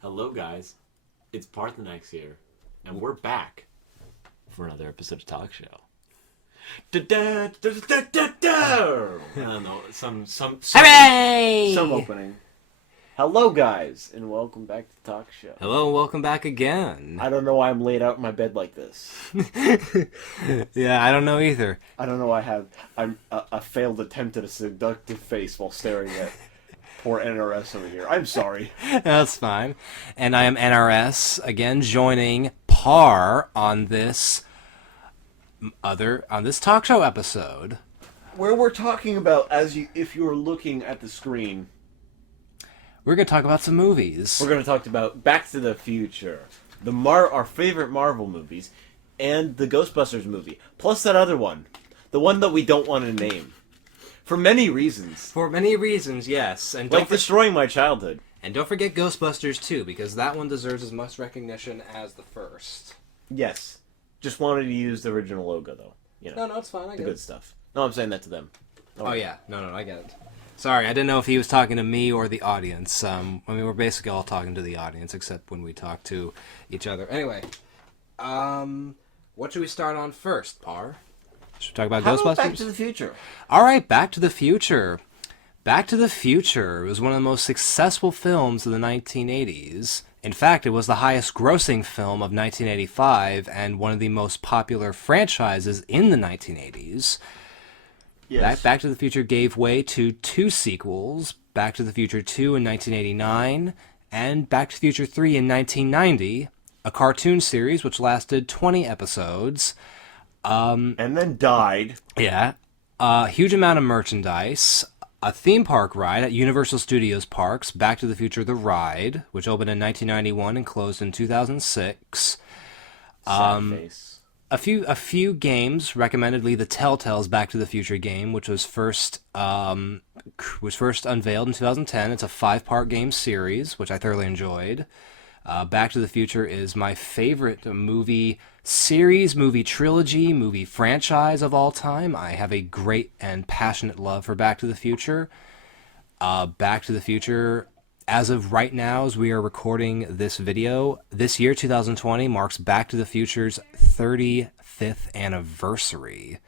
Hello, guys. It's Parthenax here, and we're back for another episode of Talkshow. I don't know, some Hooray! Some opening. Hello, guys, and welcome back to Talkshow. Hello and welcome back again. I don't know why I'm laid out in my bed like this. Yeah, I don't know either. I don't know why I'm a failed attempt at a seductive face while staring at poor NRS over here. I'm sorry. That's fine. And I am NRS again, joining Par on this talk show episode. Where we're talking about, if you were looking at the screen, We're gonna talk about some movies. we're going to talk about Back to the Future, our favorite Marvel movies, and the Ghostbusters movie, plus that other one, the one that we don't want to name, for many reasons, For many reasons, yes. And like destroying my childhood. don't forget Ghostbusters 2, because that one deserves as much recognition as the first. Yes, just wanted to use the original logo though. You know, No, it's fine. I the get good it. stuff. No, I'm saying that to them. Oh yeah, no, I get it. Sorry, I didn't know if he was talking to me or the audience. We're basically all talking to the audience, except when we talk to each other. Anyway, what should we start on first, Par? Should we talk about How Ghostbusters? about Back to the Future? All right, Back to the Future. Back to the Future was one of the most successful films of the 1980s. In fact, it was the highest grossing film of 1985 and one of the most popular franchises in the 1980s. Yes. Back to the Future gave way to two sequels, Back to the Future 2 in 1989 and Back to the Future 3 in 1990, a cartoon series which lasted 20 episodes. And then died. Yeah. A huge amount of merchandise, a theme park ride at Universal Studios Parks, Back to the Future The Ride, which opened in 1991 and closed in 2006. Sad face. A few games, recommendedly the Telltale's Back to the Future game, which was first unveiled in 2010. It's a 5-part game series, which I thoroughly enjoyed. Back to the Future is my favorite movie series, movie trilogy, movie franchise of all time. I have a great and passionate love for Back to the Future. Back to the Future, as of right now, as we are recording this video, this year, 2020, marks Back to the Future's 35th anniversary.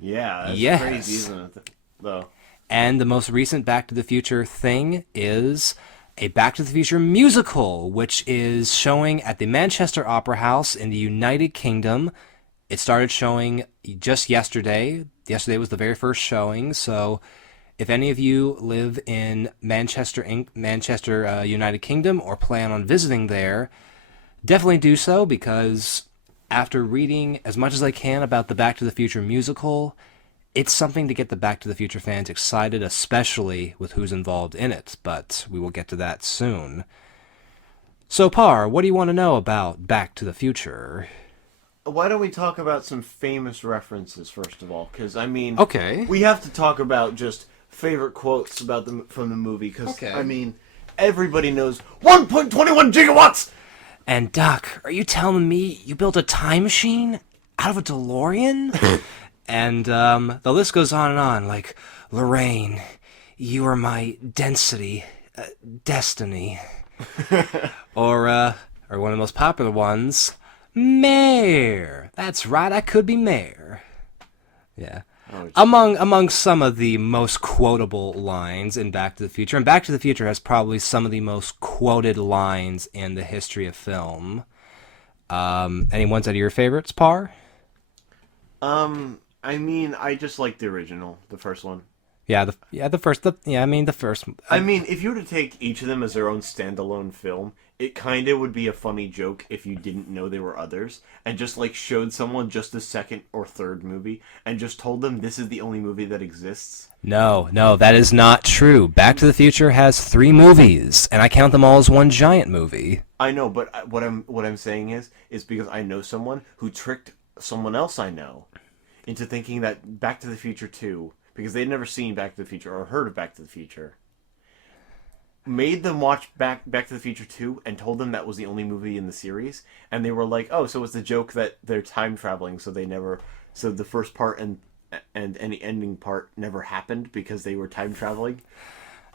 Yeah, that's Yes. crazy, isn't it? Though. And the most recent Back to the Future thing is a Back to the Future musical, which is showing at the Manchester Opera House in the United Kingdom. It started showing just yesterday. Yesterday was the very first showing, so if any of you live in Manchester, United Kingdom, or plan on visiting there, definitely do so, because after reading as much as I can about the Back to the Future musical, it's something to get the Back to the Future fans excited, especially with who's involved in it, but we will get to that soon. So, Par, what do you want to know about Back to the Future? Why don't we talk about some famous references first of all? Because Okay. we have to talk about just favorite quotes from the movie. Because Okay. everybody knows 1.21 gigawatts. And Doc, are you telling me you built a time machine out of a DeLorean? And the list goes on and on, like, Lorraine, you are my density, destiny. or one of the most popular ones, Mayor. That's right, I could be mayor. Yeah. Among some of the most quotable lines in Back to the Future, and Back to the Future has probably some of the most quoted lines in the history of film. Any ones that are your favorites, Par? I just like the original, the first one. The first. If you were to take each of them as their own standalone film, it kind of would be a funny joke if you didn't know there were others, and just like showed someone just the second or third movie, and just told them this is the only movie that exists. No, that is not true. Back to the Future has 3 movies, and I count them all as one giant movie. I know, but what I'm saying is because I know someone who tricked someone else I know into thinking that Back to the Future 2, because they'd never seen Back to the Future or heard of Back to the Future, made them watch Back to the Future 2 and told them that was the only movie in the series, and they were like, oh, so it's the joke that they're time traveling, so the first part and any ending part never happened because they were time traveling.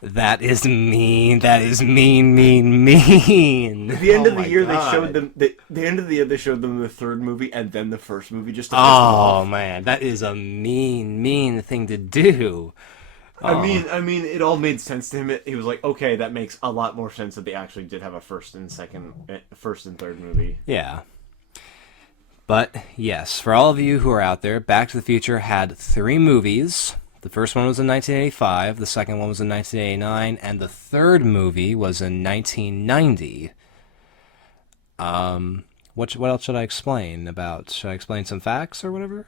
That is mean. That is mean, mean, mean. At the end Oh of the my year, God. they showed them. The end of the year, they showed them the third movie and then the first movie just to piss them Oh off. man, that is a mean, mean thing to do. I mean, it all made sense to him. He was like, okay, that makes a lot more sense that they actually did have a first and third movie. Yeah. But yes, for all of you who are out there, Back to the Future had 3 movies. The first one was in 1985, the second one was in 1989, and the third movie was in 1990. What else should I explain about? Should I explain some facts or whatever?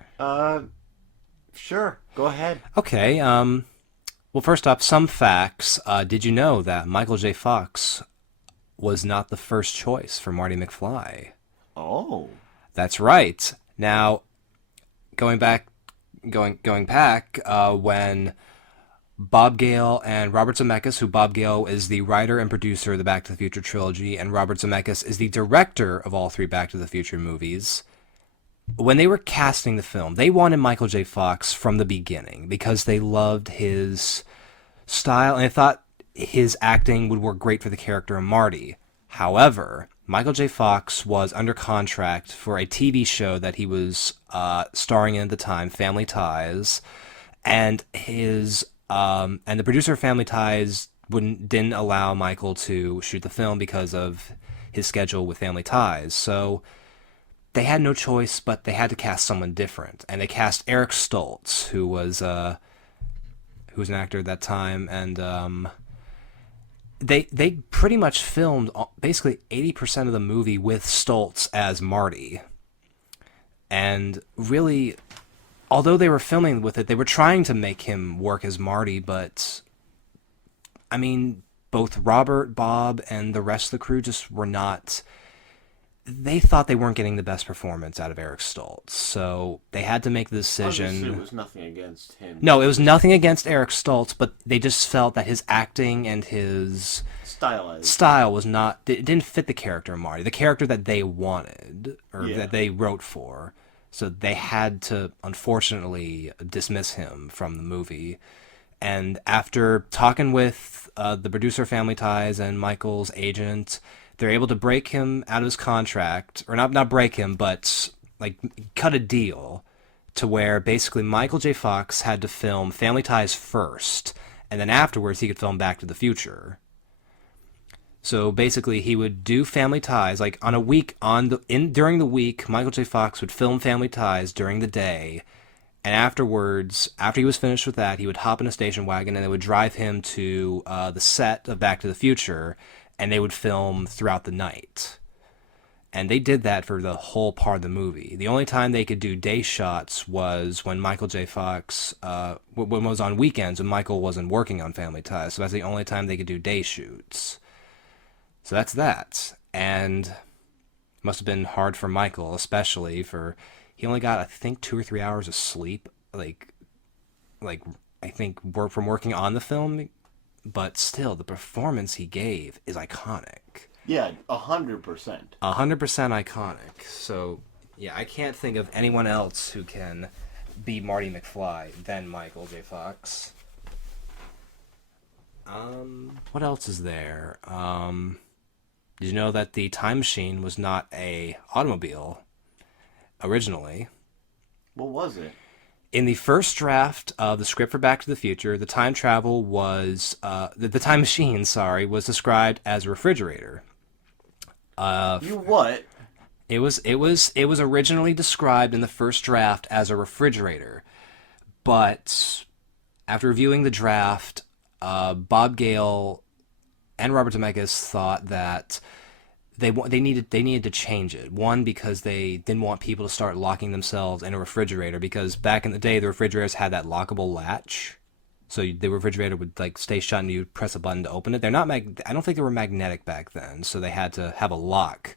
Sure, go ahead. Okay, well, first off, some facts. Did you know that Michael J. Fox was not the first choice for Marty McFly? Oh, That's right. Now, going back, when Bob Gale and Robert Zemeckis, who Bob Gale is the writer and producer of the Back to the Future trilogy, and Robert Zemeckis is the director of all 3 Back to the Future movies. When they were casting the film, they wanted Michael J. Fox from the beginning because they loved his style and they thought his acting would work great for the character of Marty. However, Michael J. Fox was under contract for a TV show that he was starring in at the time, Family Ties, and and the producer of Family Ties didn't allow Michael to shoot the film because of his schedule with Family Ties. So they had no choice, but they had to cast someone different, and they cast Eric Stoltz, who was an actor at that time, and they pretty much filmed basically 80% of the movie with Stoltz as Marty, and really, although they were filming with it, they were trying to make him work as Marty, but I mean, both Robert, Bob, and the rest of the crew just were not. They thought they weren't getting the best performance out of Eric Stoltz, so they had to make the decision. obviously it was nothing against him. No, it was nothing against Eric Stoltz, but they just felt that his acting and his Stylized. style was not. It didn't fit the character of Marty, the character that they wanted or Yeah. that they wrote for. So they had to, unfortunately, dismiss him from the movie. And after talking with the producer of Family Ties and Michael's agent, they're able to break him out of his contract, or not break him, but like cut a deal to where basically Michael J. Fox had to film Family Ties first, and then afterwards he could film Back to the Future. So basically, he would do Family Ties like on a week during the week. Michael J. Fox would film Family Ties during the day, and afterwards, after he was finished with that, he would hop in a station wagon and they would drive him to the set of Back to the Future, and they would film throughout the night. And they did that for the whole part of the movie. The only time they could do day shots was when Michael J. Fox, when it was on weekends, when Michael wasn't working on Family Ties. So that's the only time they could do day shoots. So that's that. And it must have been hard for Michael, especially for, he only got, I think, 2 or 3 hours of sleep, like I think, from working on the film. But still, the performance he gave is iconic. Yeah, 100%. 100% iconic. So, yeah, I can't think of anyone else who can be Marty McFly than Michael J. Fox. What else is there? Did you know that the time machine was not a automobile originally? What was it? In the first draft of the script for Back to the Future, the time travel was the time machine, sorry, was described as a refrigerator. You what? It was originally described in the first draft as a refrigerator, but after reviewing the draft, Bob Gale and Robert Zemeckis thought that they needed to change it. One, because they didn't want people to start locking themselves in a refrigerator, because back in the day the refrigerators had that lockable latch, so the refrigerator would like stay shut and you'd press a button to open it. They're not I don't think they were magnetic back then, so they had to have a lock.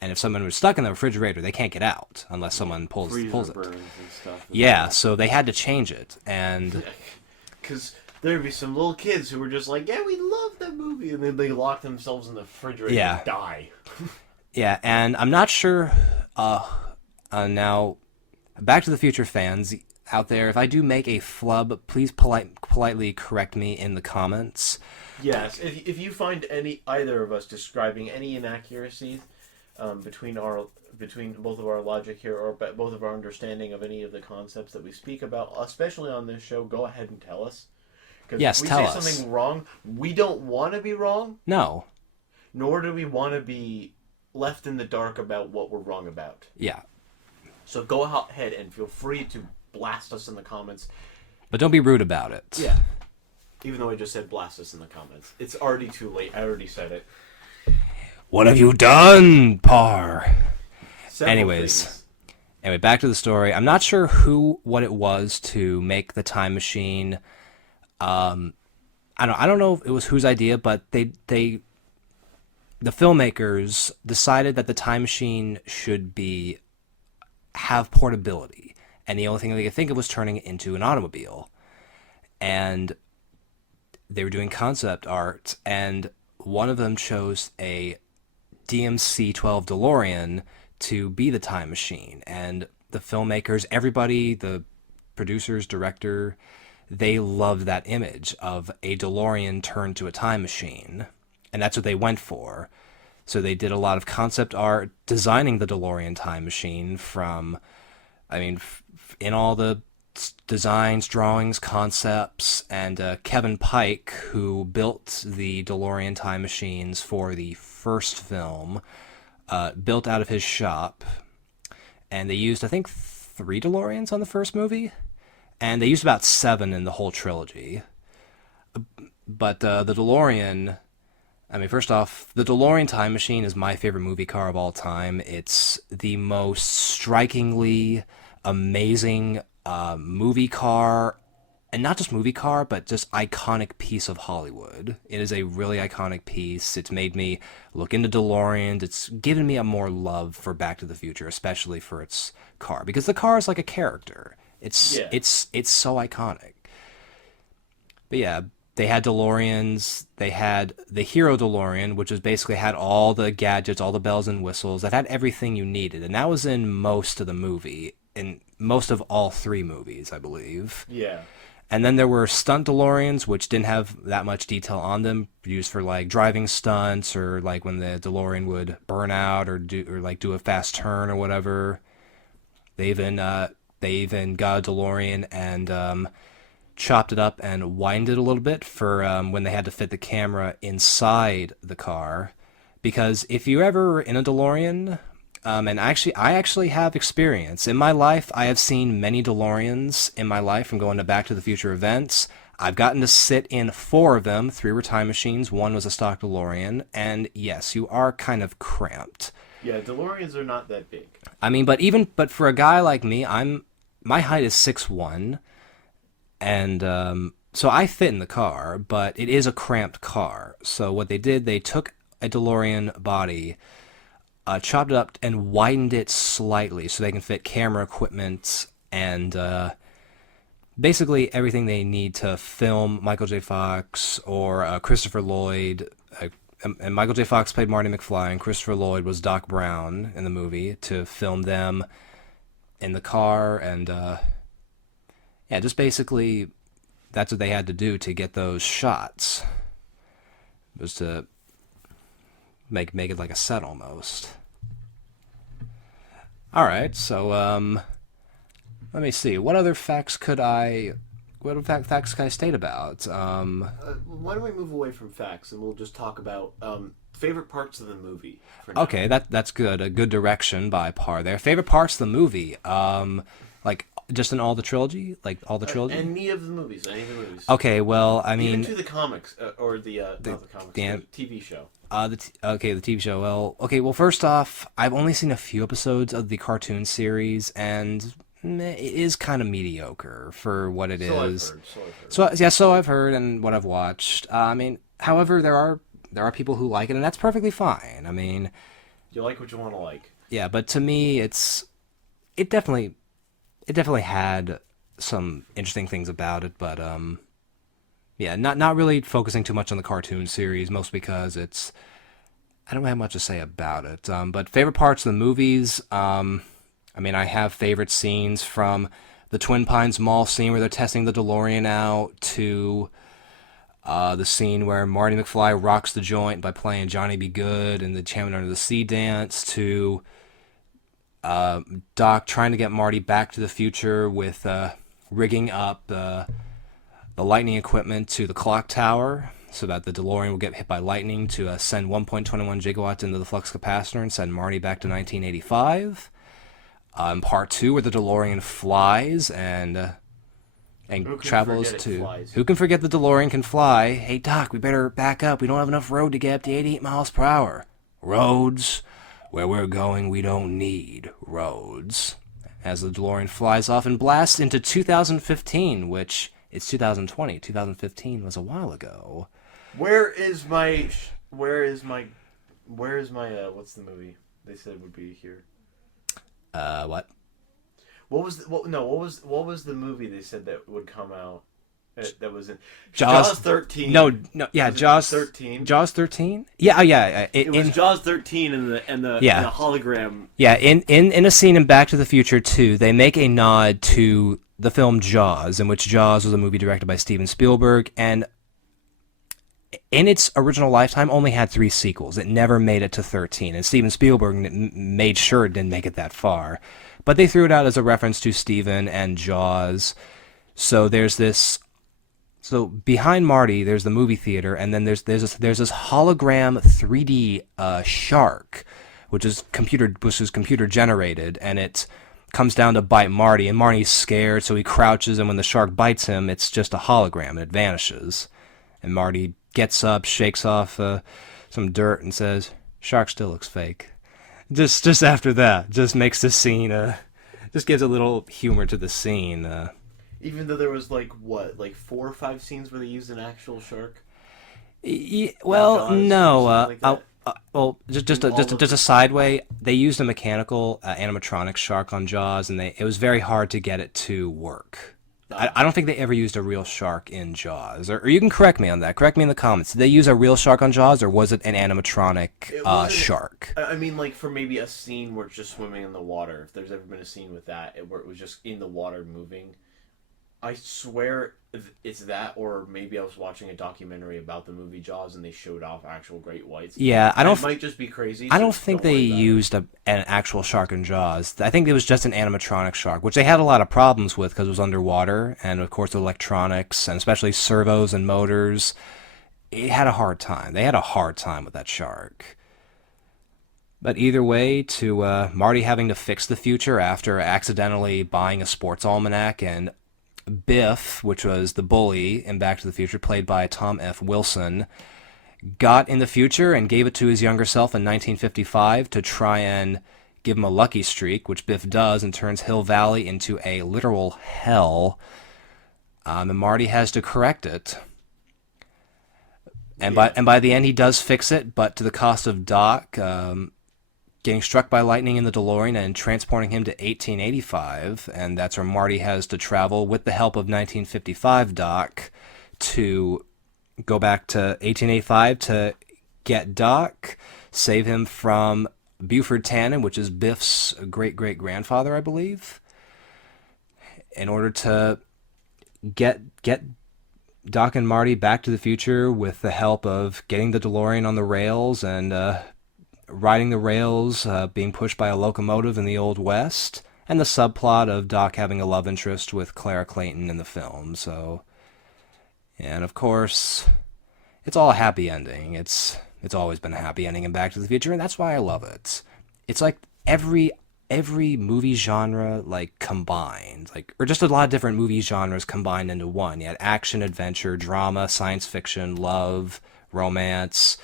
And if someone was stuck in the refrigerator, they can't get out unless someone pulls Freezer it. burns and stuff. Yeah, so they had to change it, and Because there'd be some little kids who were just like, yeah, we love that movie, and then they lock themselves in the refrigerator Yeah. and die. yeah, and I'm not sure. Now, Back to the Future fans, out there, if I do make a flub, please politely correct me in the comments. Yes, if you find either of us describing any inaccuracies between both of our logic here or both of our understanding of any of the concepts that we speak about, especially on this show, go ahead and tell us. Because Yes, if we tell say us. something wrong, we don't want to be wrong, No. nor do we want to be left in the dark about what we're wrong about. Yeah. So go ahead and feel free to blast us in the comments. But don't be rude about it. Yeah. Even though I just said blast us in the comments. It's already too late. I already said it. What have you done, Par? Several Anyways. things. Anyway, back to the story. I'm not sure what it was to make the time machine. I don't know if it was whose idea, but the filmmakers decided that the time machine should have portability, and the only thing they could think of was turning it into an automobile. And they were doing concept art, and one of them chose a DMC-12 DeLorean to be the time machine. And the filmmakers, everybody, the producers, director, they loved that image of a DeLorean turned to a time machine. And that's what they went for. So they did a lot of concept art designing the DeLorean time machine in all the designs, drawings, concepts, and Kevin Pike, who built the DeLorean time machines for the first film, built out of his shop. And they used, I think, 3 DeLoreans on the first movie. And they used about 7 in the whole trilogy. But the DeLorean... first off, the DeLorean time machine is my favorite movie car of all time. It's the most strikingly amazing movie car, and not just movie car, but just iconic piece of Hollywood. It is a really iconic piece. It's made me look into DeLoreans. It's given me a more love for Back to the Future, especially for its car, because the car is like a character. It's so iconic. But yeah, they had DeLoreans. They had the Hero DeLorean, which basically had all the gadgets, all the bells and whistles. That had everything you needed, and that was in most of the movie, in most of all 3 movies, I believe. Yeah. And then there were stunt DeLoreans, which didn't have that much detail on them, used for like driving stunts or like when the DeLorean would burn out or do a fast turn or whatever. They even got a DeLorean and chopped it up and widened it a little bit for when they had to fit the camera inside the car. Because if you're ever in a DeLorean, and I actually have experience. In my life, I have seen many DeLoreans in my life from going to Back to the Future events. I've gotten to sit in 4 of them. 3 were time machines. 1 was a stock DeLorean. And yes, you are kind of cramped. Yeah, DeLoreans are not that big. But for a guy like me, my height is 6'1", and so I fit in the car, but it is a cramped car. So what they did, they took a DeLorean body, chopped it up, and widened it slightly so they can fit camera equipment and basically everything they need to film Michael J. Fox or Christopher Lloyd. And Michael J. Fox played Marty McFly, and Christopher Lloyd was Doc Brown in the movie, to film them in the car. And just basically that's what they had to do to get those shots, was to make it like a set almost. All right, so let me see. What other facts could I state about? Why don't we move away from facts and we'll just talk about favorite parts of the movie? For now. Okay, that's good. A good direction by Par there. Favorite parts of the movie, like just in all the trilogy, like all the trilogy. Any of the movies. Okay, well, Even to the comics or the not the comics, the TV show. The TV show. Well, first off, I've only seen a few episodes of the cartoon series, and it is kind of mediocre for what it is. So I've heard and what I've watched. However, there are people who like it, and that's perfectly fine. You like what you want to like. Yeah, but to me, it definitely had some interesting things about it, but not really focusing too much on the cartoon series, mostly because I don't have much to say about it. But favorite parts of the movies, I have favorite scenes from the Twin Pines Mall scene where they're testing the DeLorean out, to the scene where Marty McFly rocks the joint by playing Johnny Be Good and the Chairman Under the Sea dance, to Doc trying to get Marty back to the future with rigging up the lightning equipment to the clock tower so that the DeLorean will get hit by lightning to send 1.21 gigawatts into the flux capacitor and send Marty back to 1985. Part 2, where the DeLorean flies and travels to... Who can forget the DeLorean can fly? Hey, Doc, we better back up. We don't have enough road to get up to 88 miles per hour. Roads? Where we're going, we don't need roads. As the DeLorean flies off and blasts into 2015, which it's 2020. 2015 was a while ago. What's the movie they said would be here? What? What was the movie they said that would come out? That was in Jaws 13. No, yeah, Jaws 13. Jaws 13. Yeah, yeah. It was Jaws 13 and the hologram. Yeah, in a scene in Back to the Future 2, they make a nod to the film Jaws, in which Jaws was a movie directed by Steven Spielberg, and in its original lifetime only had 3 sequels. It never made it to 13, and Steven Spielberg made sure it didn't make it that far. But they threw it out as a reference to Steven and Jaws. So there's this... So behind Marty, there's the movie theater, and then there's this hologram 3D shark, which is computer generated, and it comes down to bite Marty, and Marty's scared, so he crouches, and when the shark bites him, it's just a hologram, and it vanishes. And Marty gets up, shakes off some dirt, and says, "Shark still looks fake." Just after that, just makes the scene, just gives a little humor to the scene. Even though there was 4 or 5 scenes where they used an actual shark. Well, no. Just a sideway. They used a mechanical animatronic shark on Jaws, and it was very hard to get it to work. I don't think they ever used a real shark in Jaws. Or you can correct me on that. Correct me in the comments. Did they use a real shark on Jaws, or was it an animatronic shark? I mean, for maybe a scene where it's just swimming in the water. If there's ever been a scene with that, where it was just in the water moving. I swear it's that, or maybe I was watching a documentary about the movie Jaws and they showed off actual great whites. Yeah, it might just be crazy. I don't think they used an actual shark in Jaws. I think it was just an animatronic shark, which they had a lot of problems with because it was underwater, and of course electronics, and especially servos and motors. It had a hard time. They had a hard time with that shark. But either way, to Marty having to fix the future after accidentally buying a sports almanac, and Biff, which was the bully in Back to the Future, played by Tom F. Wilson, got in the future and gave it to his younger self in 1955 to try and give him a lucky streak, which Biff does, and turns Hill Valley into a literal hell. And Marty has to correct it. And by the end, he does fix it, but to the cost of Doc getting struck by lightning in the DeLorean and transporting him to 1885, and that's where Marty has to travel with the help of 1955 Doc to go back to 1885 to get Doc, save him from Buford Tannen, which is Biff's great-great-grandfather, I believe, in order to get Doc and Marty back to the future with the help of getting the DeLorean on the rails and riding the rails, being pushed by a locomotive in the Old West, and the subplot of Doc having a love interest with Clara Clayton in the film. So, and of course, it's all a happy ending. It's always been a happy ending in Back to the Future, and that's why I love it. It's like every movie genre combined, or just a lot of different movie genres combined into one. You had action, adventure, drama, science fiction, love, romance,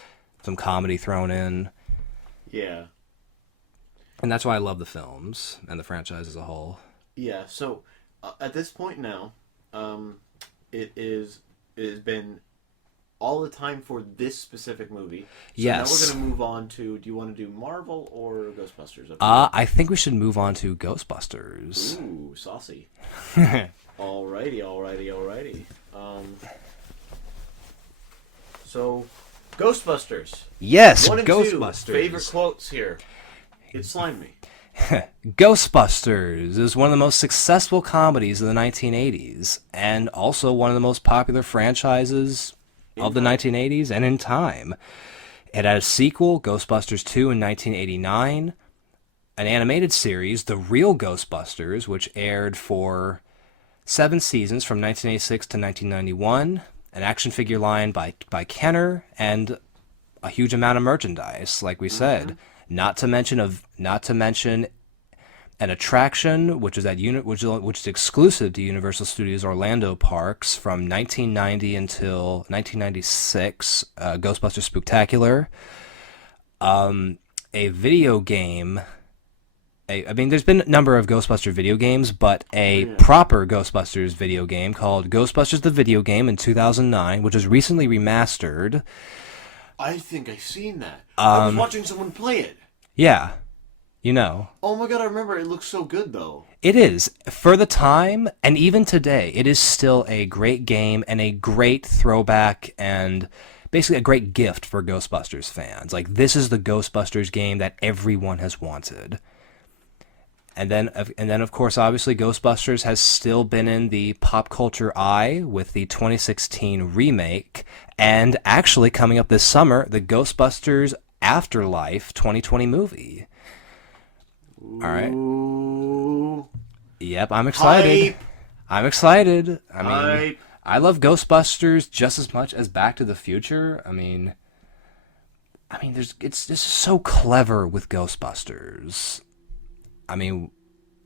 some comedy thrown in. Yeah. And that's why I love the films and the franchise as a whole. Yeah, so at this point now, it has been all the time for this specific movie. So yes. Now we're going to move on to, do you want to do Marvel or Ghostbusters? I think we should move on to Ghostbusters. Ooh, saucy. Alrighty. So... Ghostbusters. Yes, 1 and Ghostbusters. 2, favorite quotes here. It slimed me. Ghostbusters is one of the most successful comedies of the 1980s, and also one of the most popular franchises of the 1980s and in time. It had a sequel, Ghostbusters 2, in 1989, an animated series, The Real Ghostbusters, which aired for 7 seasons from 1986 to 1991, an action figure line by Kenner, and a huge amount of merchandise, like we said. Not to mention an attraction which is exclusive to Universal Studios Orlando parks from 1990 until 1996, Ghostbusters Spooktacular. A video game. I mean, there's been a number of Ghostbuster video games, but a proper Ghostbusters video game called Ghostbusters the Video Game in 2009, which was recently remastered. I think I've seen that. I was watching someone play it. Yeah. You know. Oh my god, I remember. It looks so good, though. It is. For the time, and even today, it is still a great game and a great throwback and basically a great gift for Ghostbusters fans. Like, this is the Ghostbusters game that everyone has wanted. And then, of course, obviously, Ghostbusters has still been in the pop culture eye with the 2016 remake, and actually coming up this summer, the Ghostbusters Afterlife 2020 movie. All right. Ooh. Yep, I'm excited. Hype. I'm excited. I mean, Hype. I love Ghostbusters just as much as Back to the Future. I mean, it's just so clever with Ghostbusters. I mean,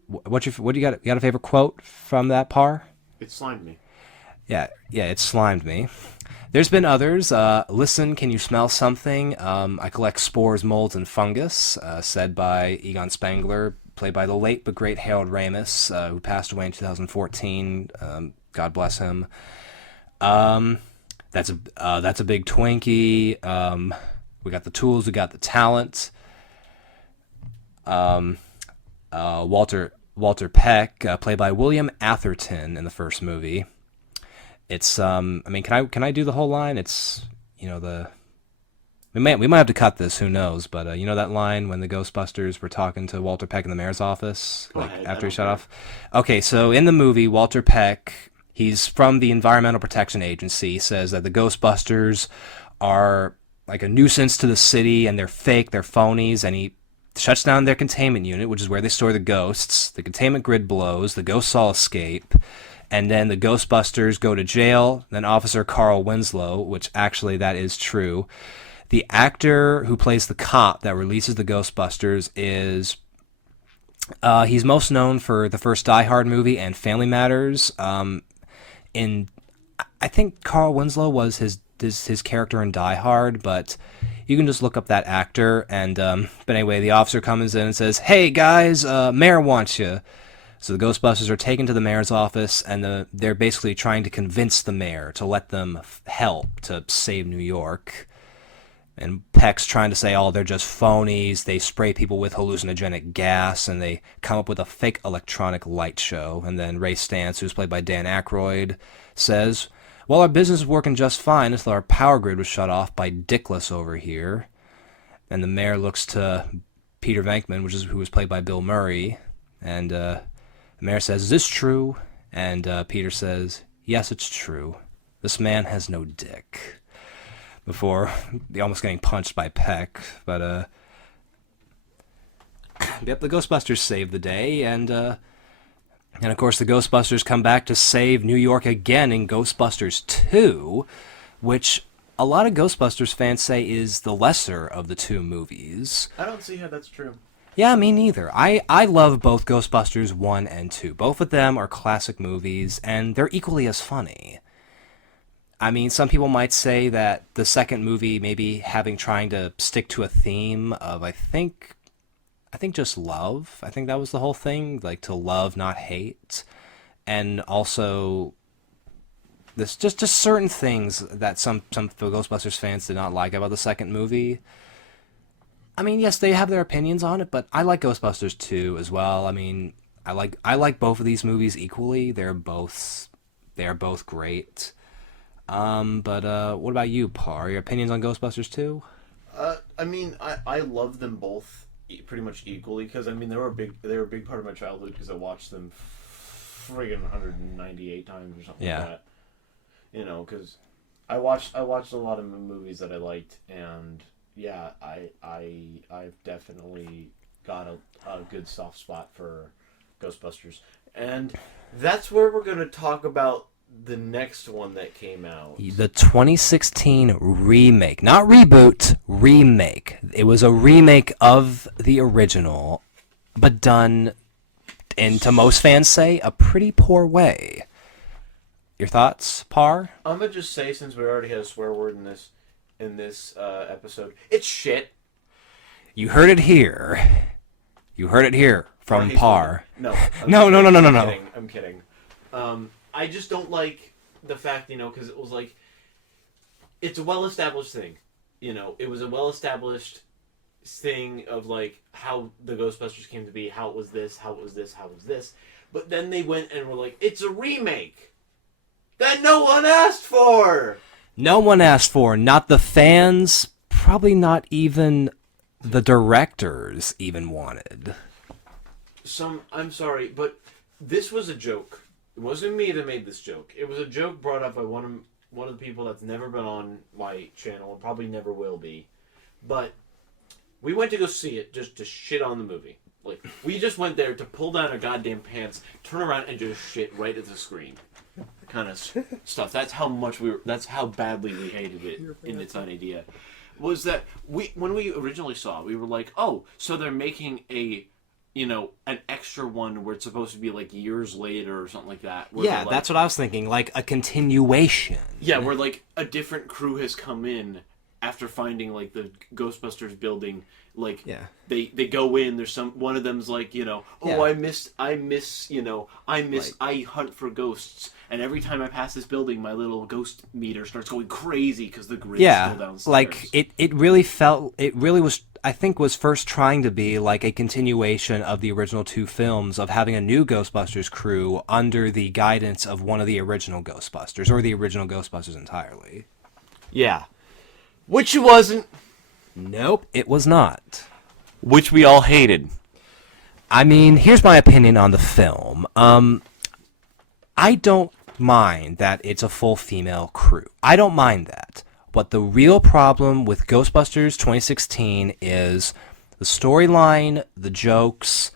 what do you got? You got a favorite quote from that par? It slimed me. Yeah, it slimed me. There's been others. Listen, can you smell something? I collect spores, molds, and fungus, said by Egon Spengler, played by the late but great Harold Ramis, who passed away in 2014. God bless him. That's a big Twinkie. We got the tools, we got the talent. Walter Peck, played by William Atherton in the first movie. It's I mean, can I do the whole line? It's, you know, we might have to cut this, who knows, but you know that line when the Ghostbusters were talking to Walter Peck in the mayor's office, Go like ahead, after I he shut don't off. Okay, so in the movie, Walter Peck, he's from the Environmental Protection Agency, says that the Ghostbusters are like a nuisance to the city and they're fake, they're phonies, and he shuts down their containment unit, which is where they store the ghosts. The containment grid blows, the ghosts all escape, and then the Ghostbusters go to jail. Then Officer Carl Winslow, which actually that is true. The actor who plays the cop that releases the Ghostbusters is he's most known for the first Die Hard movie and Family Matters. I think Carl Winslow was his character in Die Hard, but you can just look up that actor. And but anyway, the officer comes in and says, "Hey guys, mayor wants you." So the Ghostbusters are taken to the mayor's office, and they're basically trying to convince the mayor to let them help to save New York. And Peck's trying to say, oh, they're just phonies. They spray people with hallucinogenic gas, and they come up with a fake electronic light show. And then Ray Stantz, who's played by Dan Aykroyd, says, well, our business is working just fine until our power grid was shut off by Dickless over here. And the mayor looks to Peter Venkman, who was played by Bill Murray, and the mayor says, is this true? And Peter says, yes, it's true. This man has no dick. Before almost getting punched by Peck. But, yep, the Ghostbusters save the day, and of course the Ghostbusters come back to save New York again in Ghostbusters 2, which a lot of Ghostbusters fans say is the lesser of the two movies. I don't see how that's true. Yeah, me neither. I love both Ghostbusters 1 and 2. Both of them are classic movies, and they're equally as funny. I mean, some people might say that the second movie maybe trying to stick to a theme of, I think just love. I think that was the whole thing, like to love, not hate. And also this just certain things that some Ghostbusters fans did not like about the second movie. I mean, yes, they have their opinions on it, but I like Ghostbusters 2 as well. I mean, I like both of these movies equally. They are both great. But what about you, Par? Your opinions on Ghostbusters 2? I mean, I love them both pretty much equally, because I mean they were a big part of my childhood because I watched them friggin' 198 times or something like that. You know, because I watched a lot of movies that I liked, and yeah, I've definitely got a good soft spot for Ghostbusters, and that's where we're gonna talk about the next one that came out. The 2016 remake, not reboot, remake. It was a remake of the original, but done in, to most fans say, a pretty poor way. Your thoughts, Par? I'm gonna just say, since we already had a swear word in this episode, it's shit. You heard it here. You heard it here from Par. No. No. I'm kidding. I just don't like the fact, you know, because it was like, it's a well-established thing. You know, it was a well-established thing of like how the Ghostbusters came to be, how it was this, how it was this, how it was this. But then they went and were like, it's a remake that no one asked for. No one asked for, not the fans, probably not even the directors even wanted. I'm sorry, but this was a joke. It wasn't me that made this joke. It was a joke brought up by one of the people that's never been on my channel and probably never will be. But we went to go see it just to shit on the movie. Like, we just went there to pull down our goddamn pants, turn around, and just shit right at the screen. Kind of stuff. That's how badly we hated it in its own idea. Was that when we originally saw it, we were like, oh, so they're making an extra one where it's supposed to be like years later or something like that. Yeah, like, that's what I was thinking, like a continuation. Yeah, where like a different crew has come in after finding like the Ghostbusters building. Like, they go in. There's one of them's like, I hunt for ghosts, and every time I pass this building, my little ghost meter starts going crazy because the grid's still downstairs. Like it really was. I think was first trying to be like a continuation of the original two films of having a new Ghostbusters crew under the guidance of one of the original Ghostbusters or the original Ghostbusters entirely. Yeah, which it wasn't. Nope, it was not. Which we all hated. I mean, here's my opinion on the film. I don't mind that it's a full female crew. I don't mind that. But the real problem with Ghostbusters 2016 is the storyline, the jokes,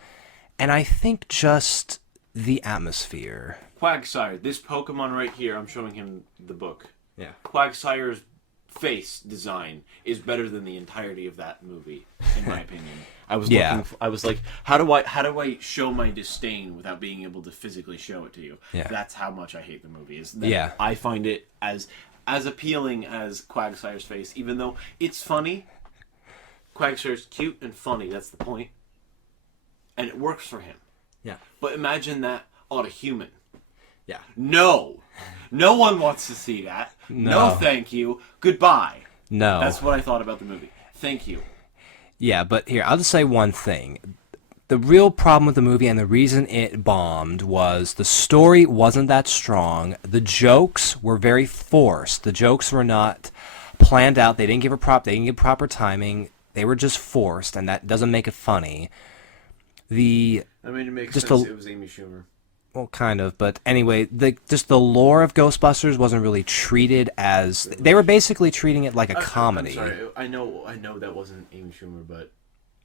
and I think just the atmosphere. Quagsire, this Pokemon right here, I'm showing him the book. Yeah. Quagsire's face design is better than the entirety of that movie, in my opinion. I was like, how do I show my disdain without being able to physically show it to you? Yeah. That's how much I hate the movie. I find it as appealing as Quagsire's face, even though it's funny. Quagsire's cute and funny, that's the point. And it works for him. Yeah. But imagine that on a human. Yeah. No one wants to see that. No, thank you. Goodbye. No. That's what I thought about the movie. Thank you. Yeah, but here, I'll just say one thing. The real problem with the movie and the reason it bombed was the story wasn't that strong. The jokes were very forced. The jokes were not planned out. They didn't give proper timing. They were just forced, and that doesn't make it funny. It makes sense. It was Amy Schumer. Well, kind of, but anyway, the lore of Ghostbusters wasn't really treated as... They were basically treating it like a comedy. I'm sorry, I know that wasn't Amy Schumer, but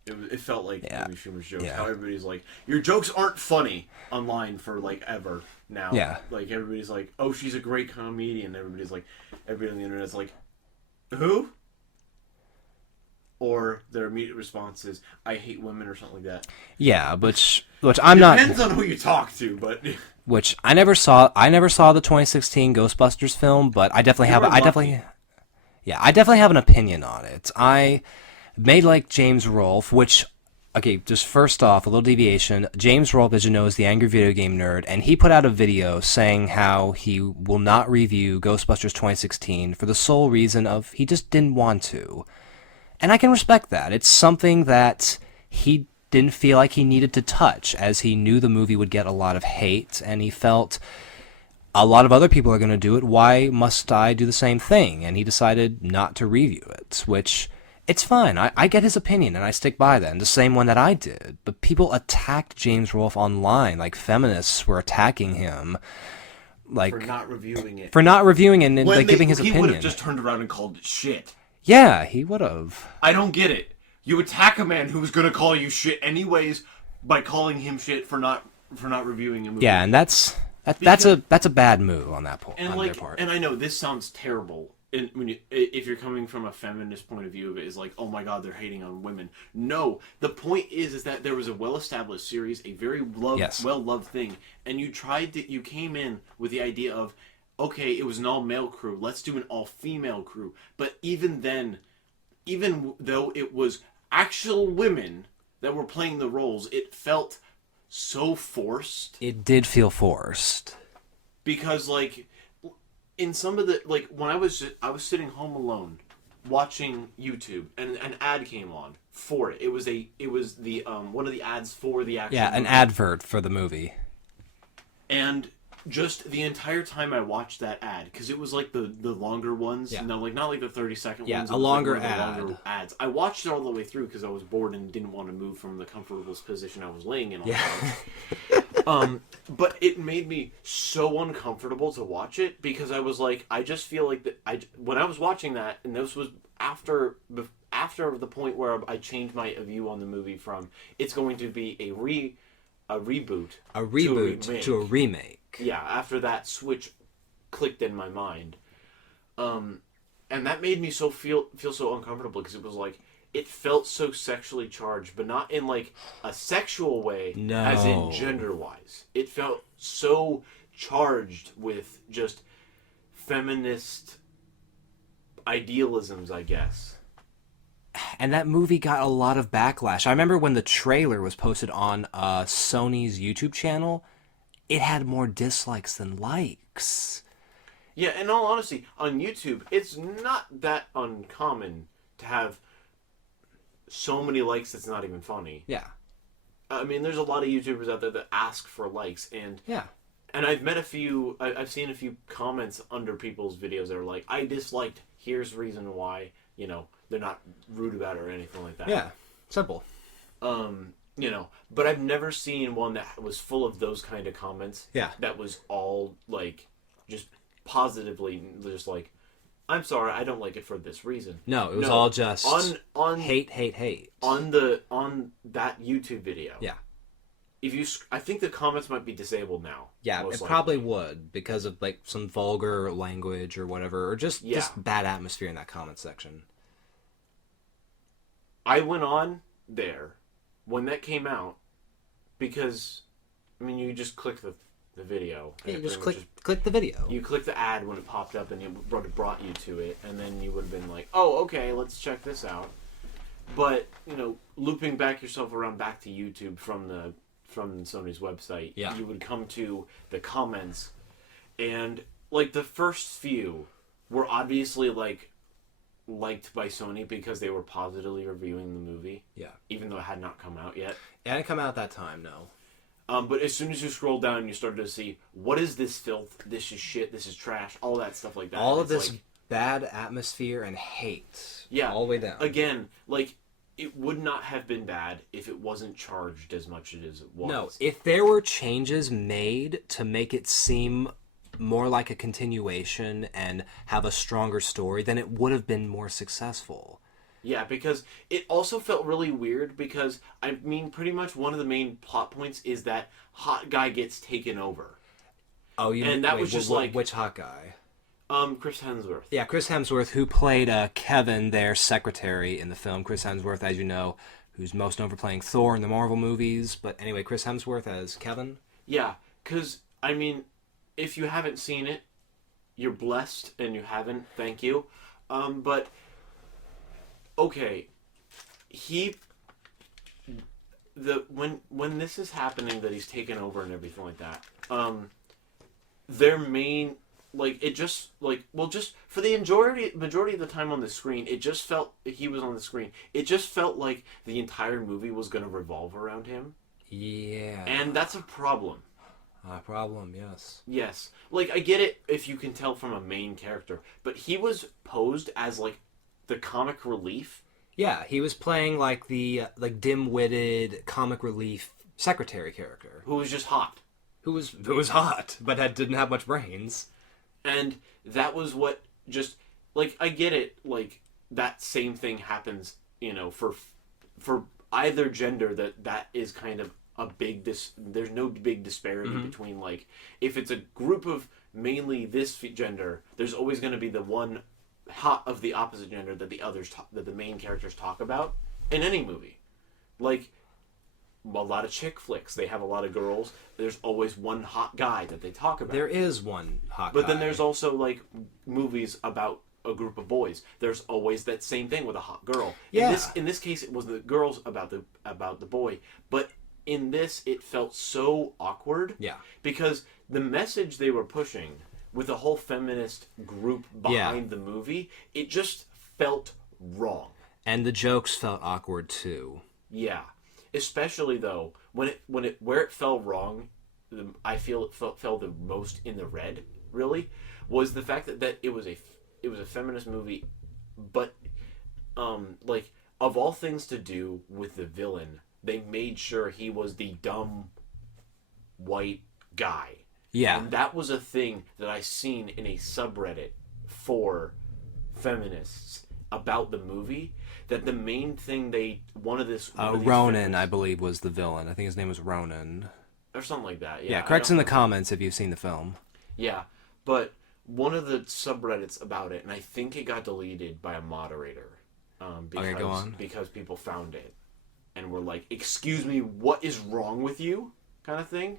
it felt like Amy Schumer's jokes. Yeah. How everybody's like, your jokes aren't funny online for like ever now. Yeah. Like everybody's like, oh, she's a great comedian. Everybody on the internet's like, who? Or their immediate response is, I hate women or something like that. Yeah, which I'm not... Depends on who you talk to, but... Which I never saw the 2016 Ghostbusters film, but I definitely have an opinion on it. I made like James Rolfe, which... Okay, just first off, a little deviation. James Rolfe, as you know, is the Angry Video Game Nerd, and he put out a video saying how he will not review Ghostbusters 2016 for the sole reason of he just didn't want to. And I can respect that. It's something that he didn't feel like he needed to touch, as he knew the movie would get a lot of hate, and he felt a lot of other people are going to do it. Why must I do the same thing? And he decided not to review it, which It's fine. I get his opinion, and I stick by that, and the same one that I did. But people attacked James Rolfe online. Like, feminists were attacking him. Like, For not reviewing it. for not reviewing it and When like, giving his he would opinion. have just turned around and called it shit. Yeah, he would have. I don't get it. You attack a man who was going to call you shit anyways by calling him shit for not reviewing a movie. Yeah, and that's a bad move on that point, And on like, their part. and I know this sounds terrible. And if you're coming from a feminist point of view of it, is like, oh my god, they're hating on women. No, the point is that there was a well-established series, a very well-loved thing, and you came in with the idea of, okay, it was an all-male crew, let's do an all-female crew. But even then, even though it was actual women that were playing the roles, it felt so forced. It did feel forced. Because, like, in some of the, like, when I was sitting home alone watching YouTube, and an ad came on for it. It was the one of the ads for the actual Yeah, an movie. advert for the movie. And just the entire time I watched that ad, because it was like the longer ones, Yeah. no, like not like the 30-second Yeah, ones. a it was longer like one of the ad. longer ads. I watched it all the way through because I was bored and didn't want to move from the comfortable position I was laying in. All Yeah. But it made me so uncomfortable to watch it because I was like, I just feel like that. When I was watching that, and this was after the point where I changed my view on the movie from it's going to be a reboot To a remake. Yeah, after that switch clicked in my mind, and that made me feel so uncomfortable because it was like it felt so sexually charged, but not in like a sexual way, No. as in gender wise. It felt so charged with just feminist idealisms, I guess. And that movie got a lot of backlash. I remember when the trailer was posted on Sony's YouTube channel, it had more dislikes than likes. Yeah, in all honesty, on YouTube, it's not that uncommon to have so many likes that's not even funny. Yeah. I mean, there's a lot of YouTubers out there that ask for likes, and Yeah. I've seen a few comments under people's videos that are like, I disliked, here's the reason why, they're not rude about it or anything like that. Yeah. Simple. But I've never seen one that was full of those kind of comments. Yeah. That was all, like, just positively, just like, I'm sorry, I don't like it for this reason. No, it was all just on hate. on that YouTube video. Yeah. I think the comments might be disabled now. Yeah, most it likely. probably would because of like some vulgar language or whatever, or just bad atmosphere in that comment section. I went on there when that came out because, I mean, you just click the video. Yeah, you just pretty much click the video. You click the ad when it popped up and it brought you to it, and then you would have been like, oh, okay, let's check this out. But, looping back yourself around back to YouTube from Sony's website, Yeah. you would come to the comments, and, like, the first few were obviously, like, liked by Sony because they were positively reviewing the movie. Yeah. Even though it had not come out yet. It hadn't come out at that time, no. But as soon as you scroll down, you started to see, what is this filth? This is shit. This is trash. All that stuff like that. All of It's this like, bad atmosphere and hate. yeah, all the way down. Again, like, it would not have been bad if it wasn't charged as much as it was. No, if there were changes made to make it seem more like a continuation and have a stronger story, then it would have been more successful. Yeah, because it also felt really weird because, I mean, pretty much one of the main plot points is that hot guy gets taken over. Oh, Was just like... which hot guy? Chris Hemsworth. Yeah, Chris Hemsworth, who played Kevin, their secretary in the film. Chris Hemsworth, as you know, who's most known for playing Thor in the Marvel movies. But anyway, Chris Hemsworth as Kevin. Yeah, because, I mean, if you haven't seen it, you're blessed, and you haven't, thank you. But, okay, when this is happening, that he's taken over and everything like that, their main... Like, it just, like, well, just for the majority of the time on the screen, it just felt, he was on the screen, it just felt like the entire movie was going to revolve around him. Yeah. And that's a problem. A problem, yes. Yes. Like, I get it if you can tell from a main character, but he was posed as, like, the comic relief Yeah, he was playing like the dim-witted comic relief secretary character who was just hot. who was hot but didn't have much brains. And that was what just like I get it, like that same thing happens, for either gender that is kind of a big there's no big disparity between like if it's a group of mainly this gender, there's always going to be the one hot of the opposite gender that that the main characters talk about in any movie. Like a lot of chick flicks, they have a lot of girls. There's always one hot guy that they talk about. There is one hot But guy. then there's also like movies about a group of boys. There's always that same thing with a hot girl. Yeah. In this case, it was the girls about the boy. But in this, it felt so awkward. Yeah. Because the message they were pushing with the whole feminist group behind the movie, it just felt wrong. And the jokes felt awkward too. Yeah. Especially though where it fell wrong, I feel it fell the most in the red. Really, was the fact that it was a feminist movie, but like of all things to do with the villain, they made sure he was the dumb white guy. Yeah. And that was a thing that I seen in a subreddit for feminists about the movie. That the main thing one of these Ronan, I believe, was the villain. I think his name was Ronan. or something like that. Yeah, correct us in the comments if you've seen the film. Yeah, but one of the subreddits about it, and I think it got deleted by a moderator, because, Okay, go on. because people found it and were like, "Excuse me, what is wrong with you?" kind of thing.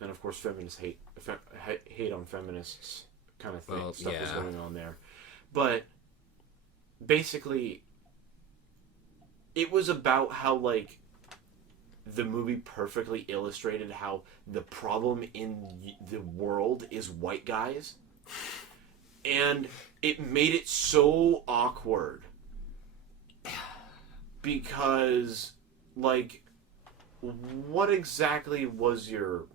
And of course, feminists hate on feminists kind of thing. Well, Stuff was yeah. going on there, but basically, it was about how like the movie perfectly illustrated how the problem in the world is white guys, and it made it so awkward because like what exactly was your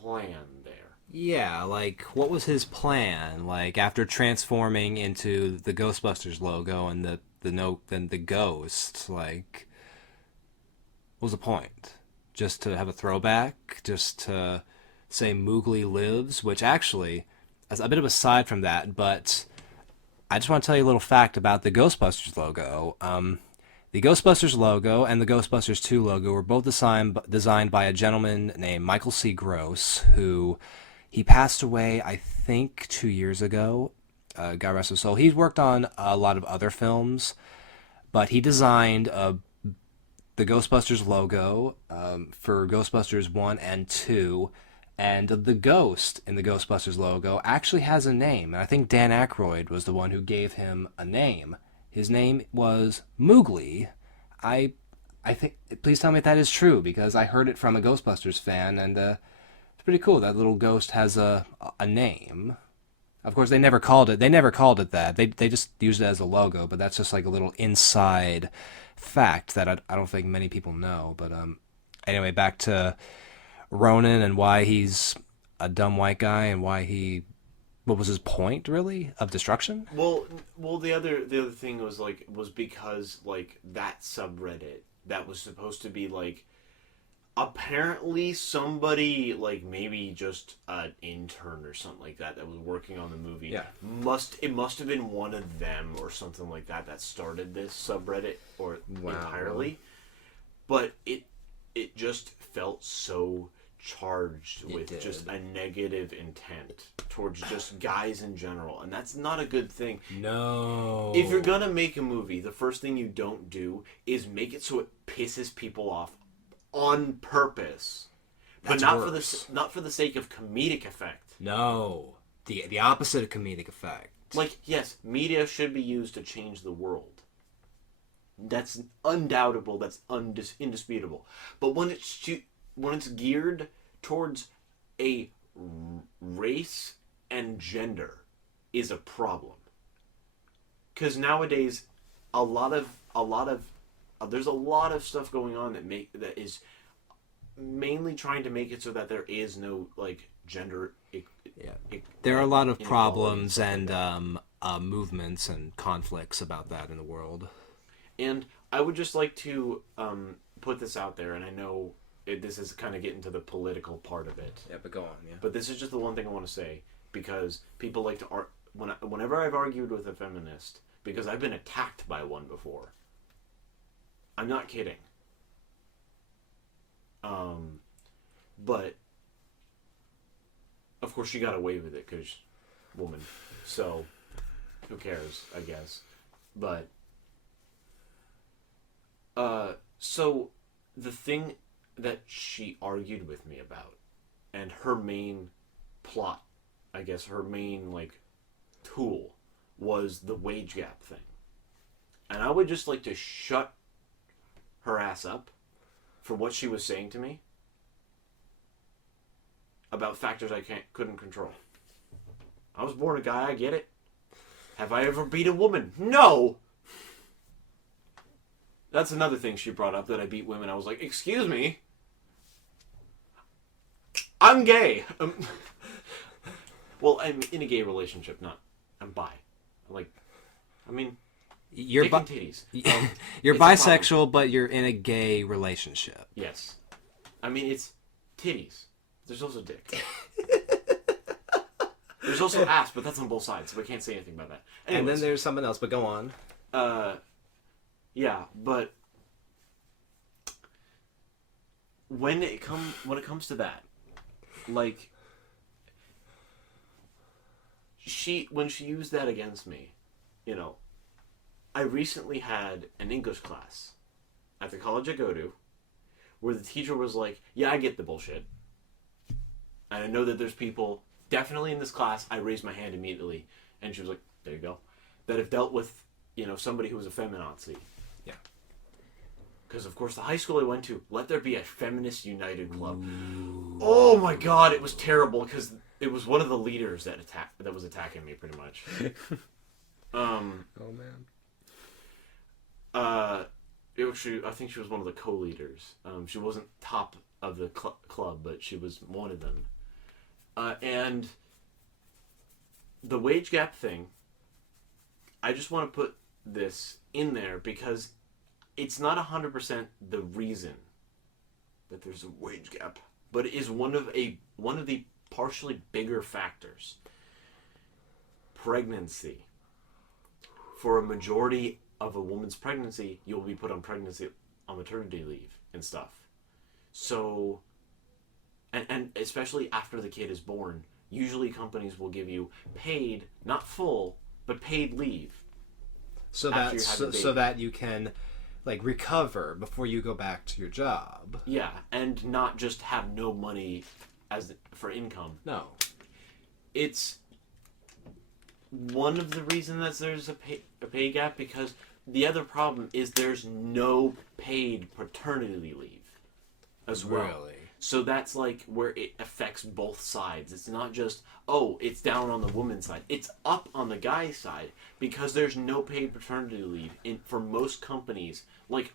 plan there? Yeah, like, what was his plan? Like, after transforming into the Ghostbusters logo and the ghost, like, what was the point? Just to have a throwback? Just to say Mowgli lives? Which actually, as a bit of a side from that, but I just want to tell you a little fact about the Ghostbusters logo. The Ghostbusters logo and the Ghostbusters 2 logo were both designed by a gentleman named Michael C. Gross, who he passed away, I think, 2 years ago. God rest his soul. He's worked on a lot of other films, but he designed the Ghostbusters logo for Ghostbusters 1 and 2, and the ghost in the Ghostbusters logo actually has a name, and I think Dan Aykroyd was the one who gave him a name. His name was Mowgli. I think. Please tell me if that is true, because I heard it from a Ghostbusters fan, and it's pretty cool. That little ghost has a name. Of course, they never called it that. They just used it as a logo, but that's just like a little inside fact that I don't think many people know. But anyway, back to Ronan and why he's a dumb white guy and what was his point really of destruction? Well, the other thing was because like that subreddit that was supposed to be like apparently somebody like maybe just an intern or something like that was working on the movie. Yeah. It must have been one of them or something like that started this subreddit or entirely. But it just felt so charged with just a negative intent towards just guys in general, and that's not a good thing. No. If you're gonna make a movie, the first thing you don't do is make it so it pisses people off on purpose, That's but not worse. for the sake of comedic effect. No. The opposite of comedic effect. Like, yes, media should be used to change the world. That's undoubtable. That's indisputable. But when it's geared towards a race and gender is a problem. Because nowadays, there's a lot of stuff going on that is mainly trying to make it so that there is no like gender. There are a lot of problems and movements and conflicts about that in the world. And I would just like to put this out there, and I know this is kind of getting to the political part of it. Yeah, but go on, yeah. But this is just the one thing I want to say, because people like to whenever I've argued with a feminist, because I've been attacked by one before. I'm not kidding. But of course she got away with it because woman. So who cares, I guess. But so the thing that she argued with me about, and her main plot, I guess her main tool, was the wage gap thing. And I would just like to shut her ass up for what she was saying to me about factors I couldn't control. I was born a guy, I get it. Have I ever beat a woman? No! That's another thing she brought up, that I beat women. I was like, excuse me? I'm gay! Well, I'm in a gay relationship, I'm bi. You're dick and titties. You're It's a bisexual, but you're in a gay relationship. Yes. It's titties. There's also dick. There's also ass, but that's on both sides, so I can't say anything about that. Anyways, And then there's something else, but go on. Yeah, but when it comes to that, when she used that against me, I recently had an English class at the college I go to where the teacher was like, yeah, I get the bullshit. And I know that there's people, definitely in this class, I raised my hand immediately, and she was like, there you go, that have dealt with, somebody who was a feminazi. Yeah. Because, of course, the high school I went to, let there be a feminist united club. Ooh. Oh, my God, it was terrible, because it was one of the leaders that was attacking me, pretty much. Oh, man. I think she was one of the co-leaders. She wasn't top of the club, but she was one of them. And the wage gap thing, I just want to put this in there because it's not 100% the reason that there's a wage gap, but it is one of the partially bigger factors. Pregnancy. For a majority of a woman's pregnancy, you'll be put on maternity leave and stuff. So, and especially after the kid is born, usually companies will give you paid, not full, but paid leave. So that you can recover before you go back to your job. Yeah, and not just have no money for income. No. It's one of the reasons that there's a pay gap, because the other problem is there's no paid paternity leave as well. Really? So that's where it affects both sides. It's not just, it's down on the woman's side. It's up on the guy's side because there's no paid paternity leave for most companies.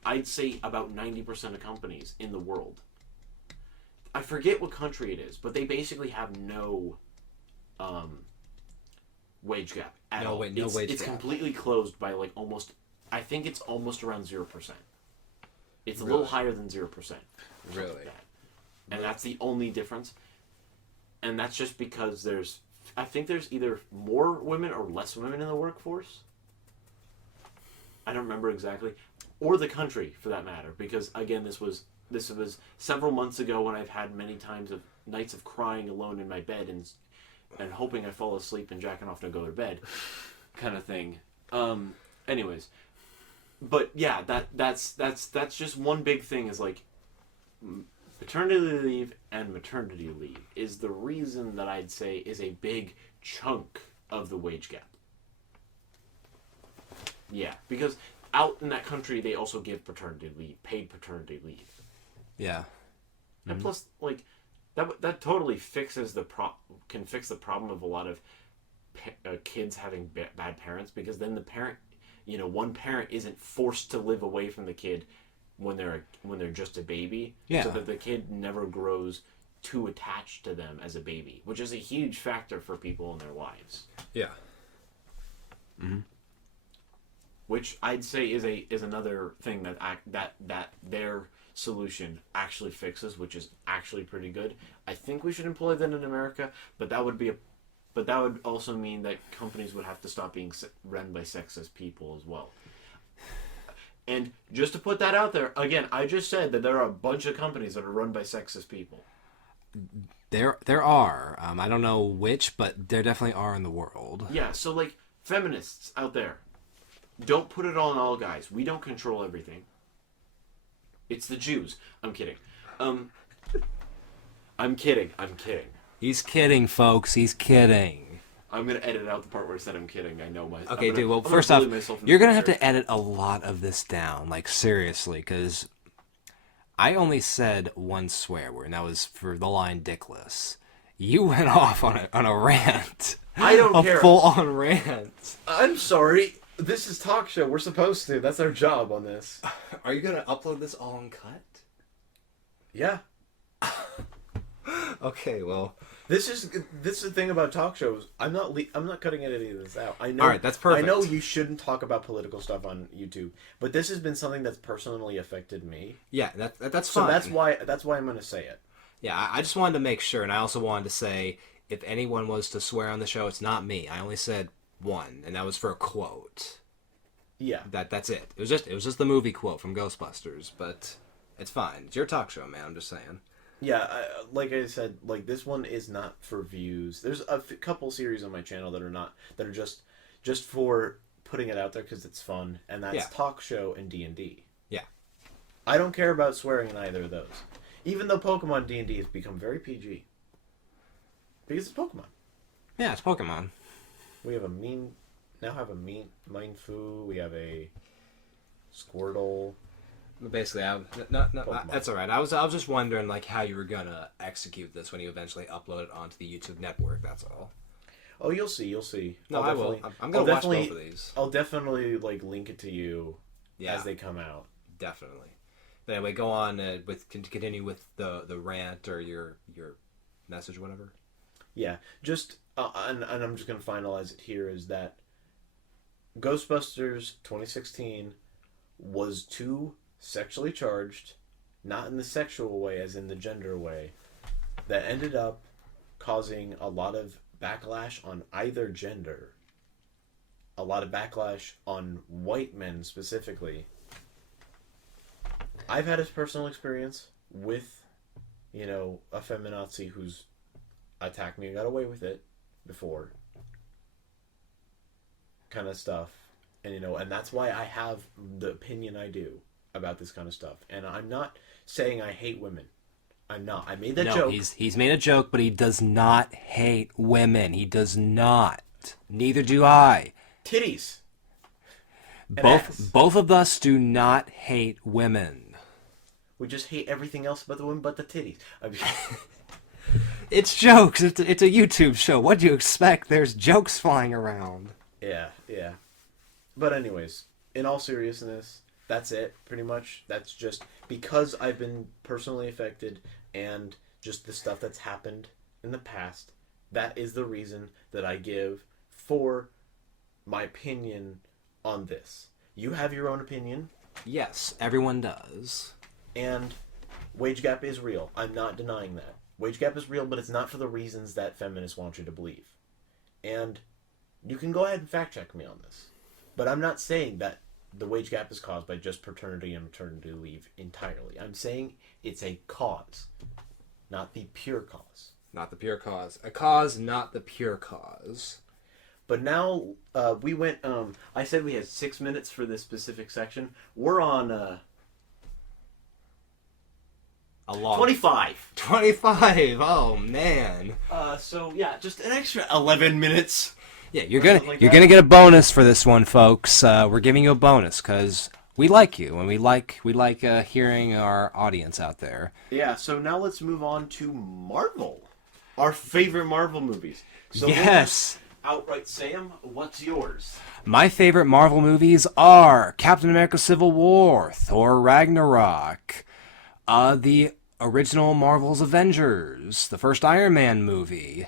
I'd say about 90% of companies in the world. I forget what country it is, but they basically have no wage gap at all. It's completely closed by almost, I think it's almost around 0%. It's a little higher than 0%. Really? And that's the only difference. And that's just because I think there's either more women or less women in the workforce. I don't remember exactly. Or the country, for that matter. Because, again, this was several months ago when I've had many times of nights of crying alone in my bed and hoping I fall asleep and jacking off to go to bed kind of thing. Anyways. But, yeah, that's just one big thing is, paternity leave and maternity leave is the reason that I'd say is a big chunk of the wage gap. Yeah, because out in that country they also give paternity leave, paid paternity leave. Yeah. And plus, that totally fixes can fix the problem of a lot of kids having bad parents, because then the parent, one parent isn't forced to live away from the kid when they're just a baby, so that the kid never grows too attached to them as a baby, which is a huge factor for people in their lives. Yeah. which I'd say is another thing that their solution actually fixes, which is actually pretty good. I think we should employ that in America, but that would also mean that companies would have to stop being run by sexist people as well. And just to put that out there, again, I just said that there are a bunch of companies that are run by sexist people. There are. I don't know which, but there definitely are in the world. Yeah, so like feminists out there, don't put it on all guys. We don't control everything. It's the Jews. I'm kidding. I'm kidding. He's kidding, folks. He's kidding. I'm gonna edit out the part where I said I'm kidding. I know my. Okay, dude. Well, first off, you're gonna have to edit a lot of this down, like seriously, because I only said one swear word, and that was for the line "dickless." You went off on a rant. I don't care. A full-on rant. I'm sorry. This is Talkshow. We're supposed to. That's our job on this. Are you gonna upload this all uncut? Yeah. Okay, well. This is the thing about talk shows. I'm not cutting any of this out. I know. All right, that's perfect. I know you shouldn't talk about political stuff on YouTube, but this has been something that's personally affected me. Yeah, that's so fine. that's why I'm going to say it. Yeah, I just wanted to make sure, and I also wanted to say if anyone was to swear on the show, it's not me. I only said one, and that was for a quote. Yeah. That's it. It was just the movie quote from Ghostbusters, but it's fine. It's your talk show, man. I'm just saying. Yeah, like I said, like this one is not for views. There's a couple series on my channel that are just for putting it out there because it's fun, and that's Talk Show and D&D. Yeah, I don't care about swearing in either of those, even though Pokemon D&D has become very PG because it's Pokemon. Yeah, it's Pokemon. We have a Mindfu. We have a Squirtle. Basically, that's all right. I was just wondering like how you were gonna execute this when you eventually upload it onto the YouTube network. That's all. Oh, you'll see. No, I will. I'm gonna watch both of these. I'll definitely like link it to you as they come out. Definitely. But anyway, go on continue with the rant or your message, whatever. Yeah, just and I'm just gonna finalize it here is that Ghostbusters 2016 was too sexually charged, not in the sexual way as in the gender way, that ended up causing a lot of backlash on either gender, a lot of backlash on white men specifically. I've had a personal experience with, a feminazi who's attacked me and got away with it before, kind of stuff. And that's why I have the opinion I do about this kind of stuff. And I'm not saying I hate women. I'm not. I made that joke. He's made a joke, but he does not hate women. He does not. Neither do I. Titties. Both of us do not hate women. We just hate everything else but the women, but the titties. It's jokes. It's a YouTube show. What do you expect? There's jokes flying around. Yeah. But anyways, in all seriousness, that's it, pretty much. That's just because I've been personally affected and just the stuff that's happened in the past. That is the reason that I give for my opinion on this. You have your own opinion. Yes, everyone does. And wage gap is real. I'm not denying that. Wage gap is real, but it's not for the reasons that feminists want you to believe. And you can go ahead and fact check me on this. But I'm not saying that the wage gap is caused by just paternity and maternity leave entirely. I'm saying it's a cause, not the pure cause. Not the pure cause. A cause, not the pure cause. But now we went. I said we had 6 minutes for this specific section. We're on a long 25. 25. Oh man. So yeah, just an extra 11 minutes. Yeah, you're gonna get a bonus for this one, folks. We're giving you a bonus because we like you and we like hearing our audience out there. Yeah. So now let's move on to Marvel, our favorite Marvel movies. So yes. Outright, Sam, what's yours? My favorite Marvel movies are Captain America: Civil War, Thor: Ragnarok, the original Marvel's Avengers, the first Iron Man movie,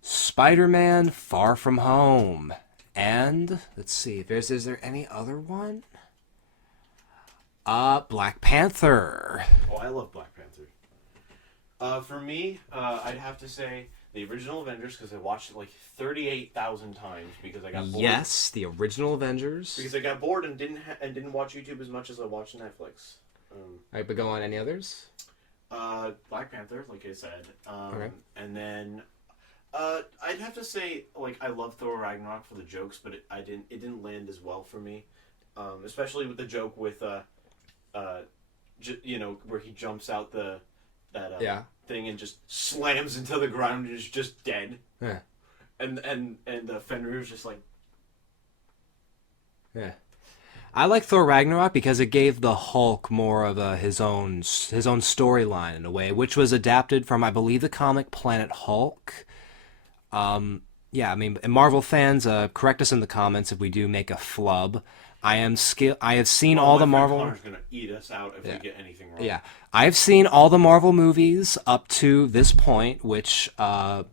Spider-Man: Far From Home, And let's see, is there any other one? Black Panther. Oh, I love Black Panther. For me, I'd have to say the original Avengers because I watched it like 38,000 times because I got bored. Yes, the original Avengers. Because I got bored and didn't watch YouTube as much as I watched Netflix. All right, but go on. Any others? Black Panther, like I said. Okay. And then I'd have to say like I love Thor Ragnarok for the jokes, but it didn't land as well for me. Especially with the joke with where he jumps out that thing and just slams into the ground and is just dead. Yeah. And Fenrir is just like. Yeah. I like Thor Ragnarok because it gave the Hulk more of his own storyline in a way, which was adapted from, I believe, the comic Planet Hulk. Yeah, I mean, Marvel fans, correct us in the comments if we do make a flub. I have seen all the Marvel. Connor's gonna eat us out if we get anything wrong. Yeah, I've seen all the Marvel movies up to this point, which the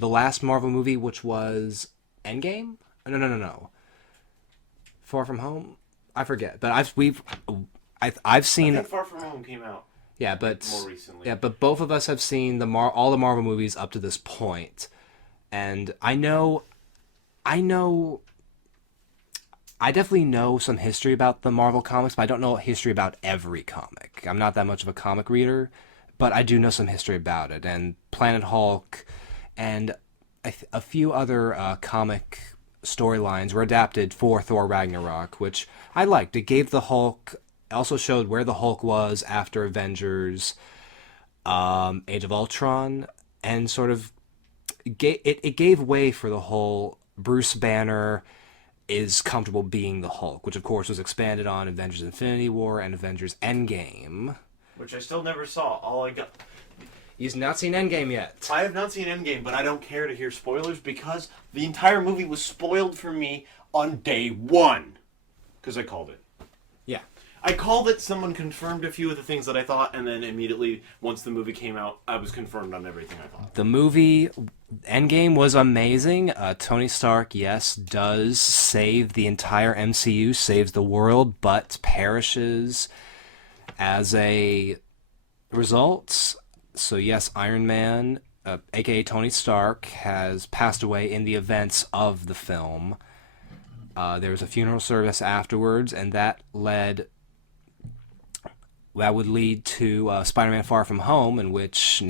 last Marvel movie, which was Endgame. No. Far From Home. I forget, but I've seen. I think Far From Home came out. Yeah, but more recently. Yeah, but both of us have seen all the Marvel movies up to this point, and I definitely know some history about the Marvel comics, but I don't know history about every comic. I'm not that much of a comic reader, but I do know some history about it. And Planet Hulk and a few other comic storylines were adapted for Thor Ragnarok, which I liked. It gave the Hulk, also showed where the Hulk was after Avengers, Age of Ultron, and sort of it gave way for the whole Bruce Banner is comfortable being the Hulk, which of course was expanded on Avengers Infinity War and Avengers Endgame. Which I still never saw. All I got... He's not seen Endgame yet. I have not seen Endgame, but I don't care to hear spoilers because the entire movie was spoiled for me on day one. Because I called it. Yeah. I called it, someone confirmed a few of the things that I thought, and then immediately, once the movie came out, I was confirmed on everything I thought. The movie Endgame was amazing. Tony Stark, yes, does save the entire MCU, saves the world, but perishes as a result. So yes, Iron Man, aka Tony Stark, has passed away in the events of the film. There was a funeral service afterwards, and that would lead to Spider-Man Far From Home, in which in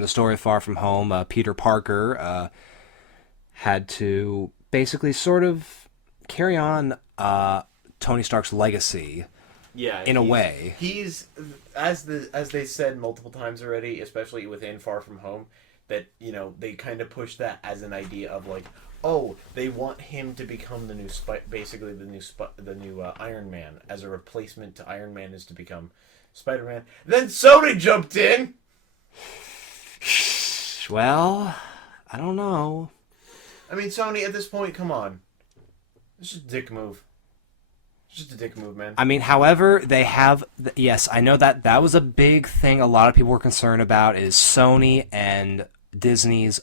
the story of Far From Home, Peter Parker had to basically sort of carry on Tony Stark's legacy. Yeah, in a way. He's as they said multiple times already, especially within Far From Home, that they kind of push that as an idea of like, oh, they want him to become the new the new Iron Man, as a replacement to Iron Man is to become Spider-Man. Then Sony jumped in. Well, I don't know. I mean, Sony at this point, come on, it's just a dick move. It's just a dick move, man. I mean, however, they have... Yes, I know that was a big thing a lot of people were concerned about, is Sony and Disney's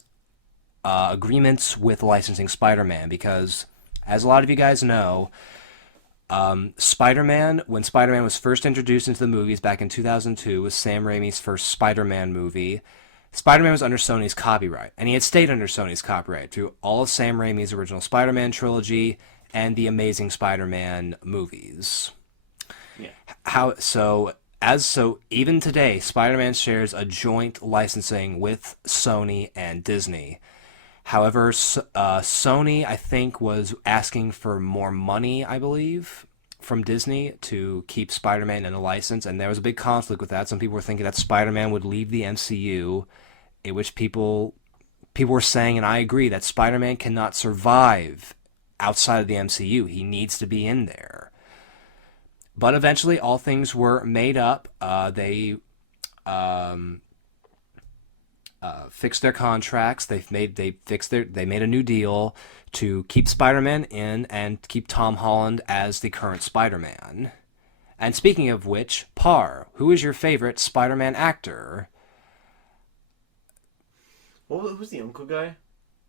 agreements with licensing Spider-Man, because, as a lot of you guys know, Spider-Man, when Spider-Man was first introduced into the movies back in 2002, was Sam Raimi's first Spider-Man movie. Spider-Man was under Sony's copyright, and he had stayed under Sony's copyright through all of Sam Raimi's original Spider-Man trilogy and the Amazing Spider-Man movies. Yeah. So even today, Spider-Man shares a joint licensing with Sony and Disney. However, Sony, I think, was asking for more money, I believe, from Disney to keep Spider-Man in a license, and there was a big conflict with that. Some people were thinking that Spider-Man would leave the MCU, in which people were saying, and I agree, that Spider-Man cannot survive outside of the MCU. He needs to be in there. But eventually, all things were made up. They fixed their contracts. They made a new deal to keep Spider-Man in and keep Tom Holland as the current Spider-Man. And speaking of which, Par, who is your favorite Spider-Man actor? Who's the uncle guy?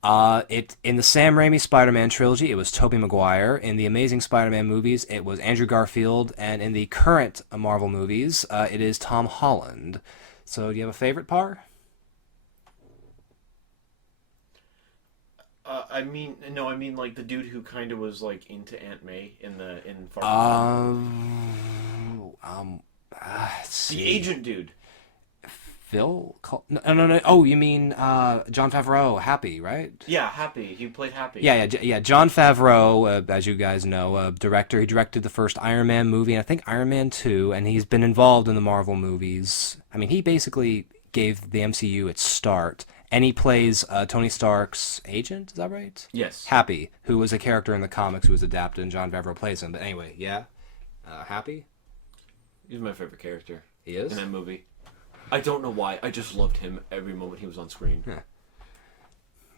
It in the Sam Raimi Spider-Man trilogy, it was Tobey Maguire. In the Amazing Spider-Man movies, it was Andrew Garfield, and in the current Marvel movies, it is Tom Holland. So, do you have a favorite, Par? I mean, no, I mean like the dude who kind of was like into Aunt May in Far From Home. Let's The see. agent dude. No, no, no. Oh, you mean John Favreau? Happy, right? Yeah, Happy. He played Happy. Yeah. John Favreau, as you guys know, director. He directed the first Iron Man movie, and I think Iron Man 2, and he's been involved in the Marvel movies. I mean, he basically gave the MCU its start, and he plays Tony Stark's agent. Is that right? Yes. Happy, who was a character in the comics who was adapted, and John Favreau plays him. But anyway, yeah, Happy. He's my favorite character He is. in that movie. I don't know why. I just loved him every moment he was on screen.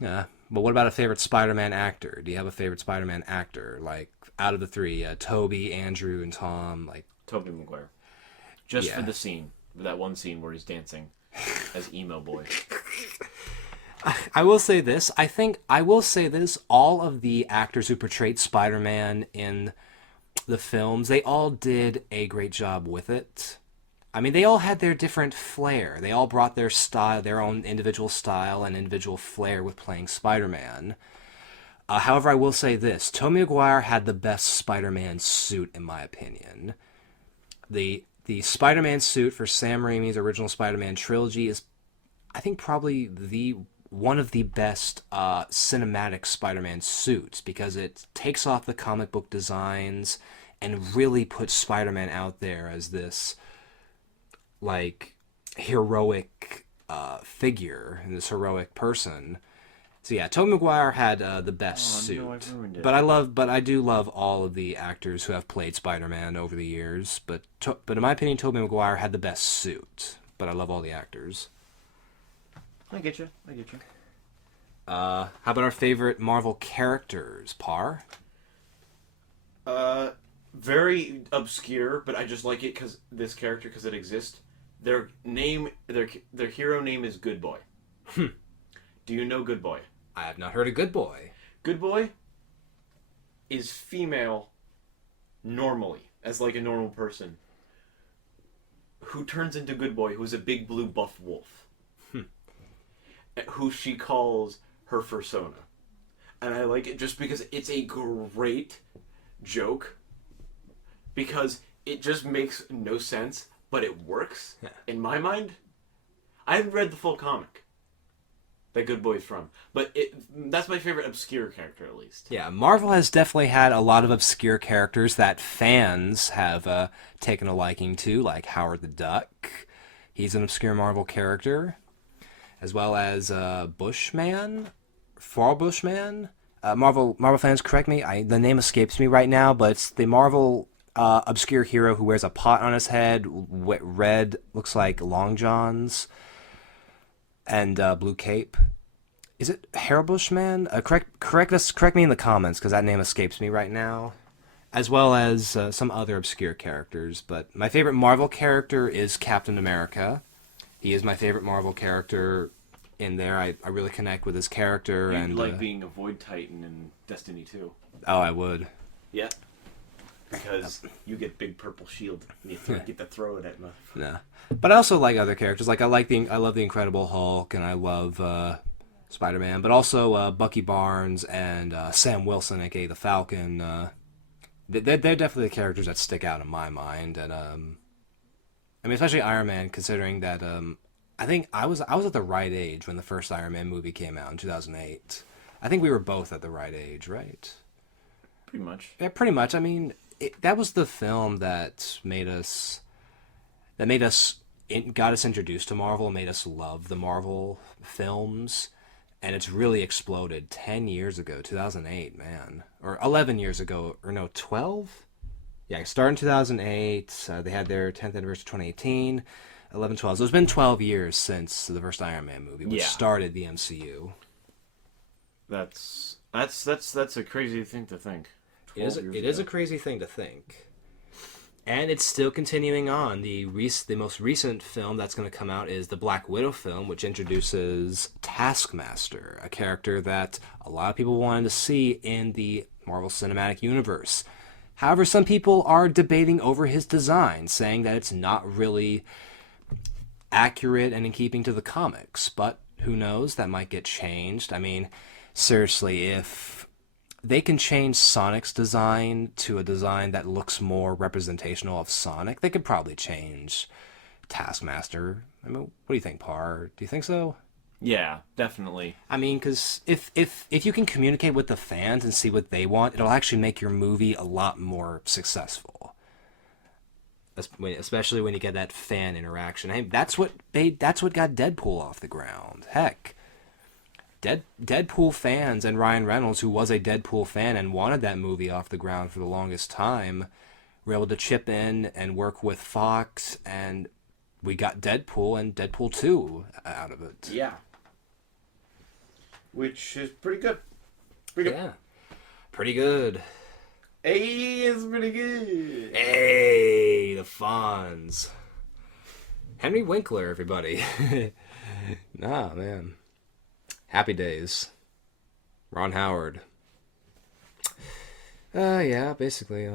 Yeah. But what about a favorite Spider-Man actor? Do you have a favorite Spider-Man actor? Like, out of the three, Toby, Andrew, and Tom, like... Tobey Maguire. Just Yeah. for the scene. That one scene where he's dancing as emo boy. I will say this. I will say this. All of the actors who portrayed Spider-Man in the films, they all did a great job with it. I mean, they all had their different flair. They all brought their style, their own individual style and individual flair with playing Spider-Man. However, I will say this. Tobey Maguire had the best Spider-Man suit, in my opinion. The Spider-Man suit for Sam Raimi's original Spider-Man trilogy is, I think, probably one of the best cinematic Spider-Man suits, because it takes off the comic book designs and really puts Spider-Man out there as this like heroic figure and this heroic person. So yeah, Tobey Maguire had the best suit. no, I've ruined it. But I do love all of the actors who have played Spider-Man over the years. But in my opinion, Tobey Maguire had the best suit. But I love all the actors. I get you. How about our favorite Marvel characters, Par? Very obscure, but I just like it because this character, because it exists. Their hero name is Good Boy. Do you know Good Boy? I have not heard of Good Boy. Good Boy is female normally, as like a normal person, who turns into Good Boy, who's a big blue buff wolf. Who she calls her fursona. And I like it just because it's a great joke, because it just makes no sense, but it works in my mind. I haven't read the full comic that Good Boy's from, but that's my favorite obscure character, at least. Yeah, Marvel has definitely had a lot of obscure characters that fans have taken a liking to, like Howard the Duck. He's an obscure Marvel character, as well as Bushman, Fall Bushman. Marvel fans, correct me. The name escapes me right now, but it's the Marvel obscure hero who wears a pot on his head, red, looks like long johns, and blue cape. Is it Hair Bushman? Correct me in the comments, because that name escapes me right now. As well as some other obscure characters. But my favorite Marvel character is Captain America. He is my favorite Marvel character in there. I really connect with his character. You'd and like being a Void Titan in Destiny 2. Oh, I would. Yeah. Because you get big purple shield and you get to throw it at me. Nah. But I also like other characters. Like I love the Incredible Hulk, and I love Spider-Man, but also Bucky Barnes and Sam Wilson, aka the Falcon. They're definitely the characters that stick out in my mind, and I mean, especially Iron Man, considering that I think I was at the right age when the first Iron Man movie came out in 2008. I think we were both at the right age, right? Pretty much. Yeah, pretty much. I mean, that was the film that got us introduced to Marvel, made us love the Marvel films, and it's really exploded 10 years ago, 2008, man. Or 11 years ago, or no, 12? Yeah, it started in 2008. They had their 10th anniversary 2018, 11, 12. So it's been 12 years since the first Iron Man movie, which started the MCU. That's a crazy thing to think. It is a crazy thing to think. And it's still continuing on. The most recent film that's going to come out is the Black Widow film, which introduces Taskmaster, a character that a lot of people wanted to see in the Marvel Cinematic Universe. However, some people are debating over his design, saying that it's not really accurate and in keeping to the comics. But who knows? That might get changed. I mean, seriously, if they can change Sonic's design to a design that looks more representational of Sonic, they could probably change Taskmaster. I mean, what do you think, Par? Do you think so? Yeah, definitely. I mean, because if you can communicate with the fans and see what they want, it'll actually make your movie a lot more successful. Especially when you get that fan interaction. Hey, that's what got Deadpool off the ground. Heck, Deadpool fans and Ryan Reynolds, who was a Deadpool fan and wanted that movie off the ground for the longest time, were able to chip in and work with Fox, and we got Deadpool and Deadpool 2 out of it. Yeah. Which is pretty good. Pretty good. Yeah. Pretty good. Hey, it's pretty good. Hey, the Fonz. Henry Winkler, everybody. Nah, man. Happy Days. Ron Howard. Yeah, basically,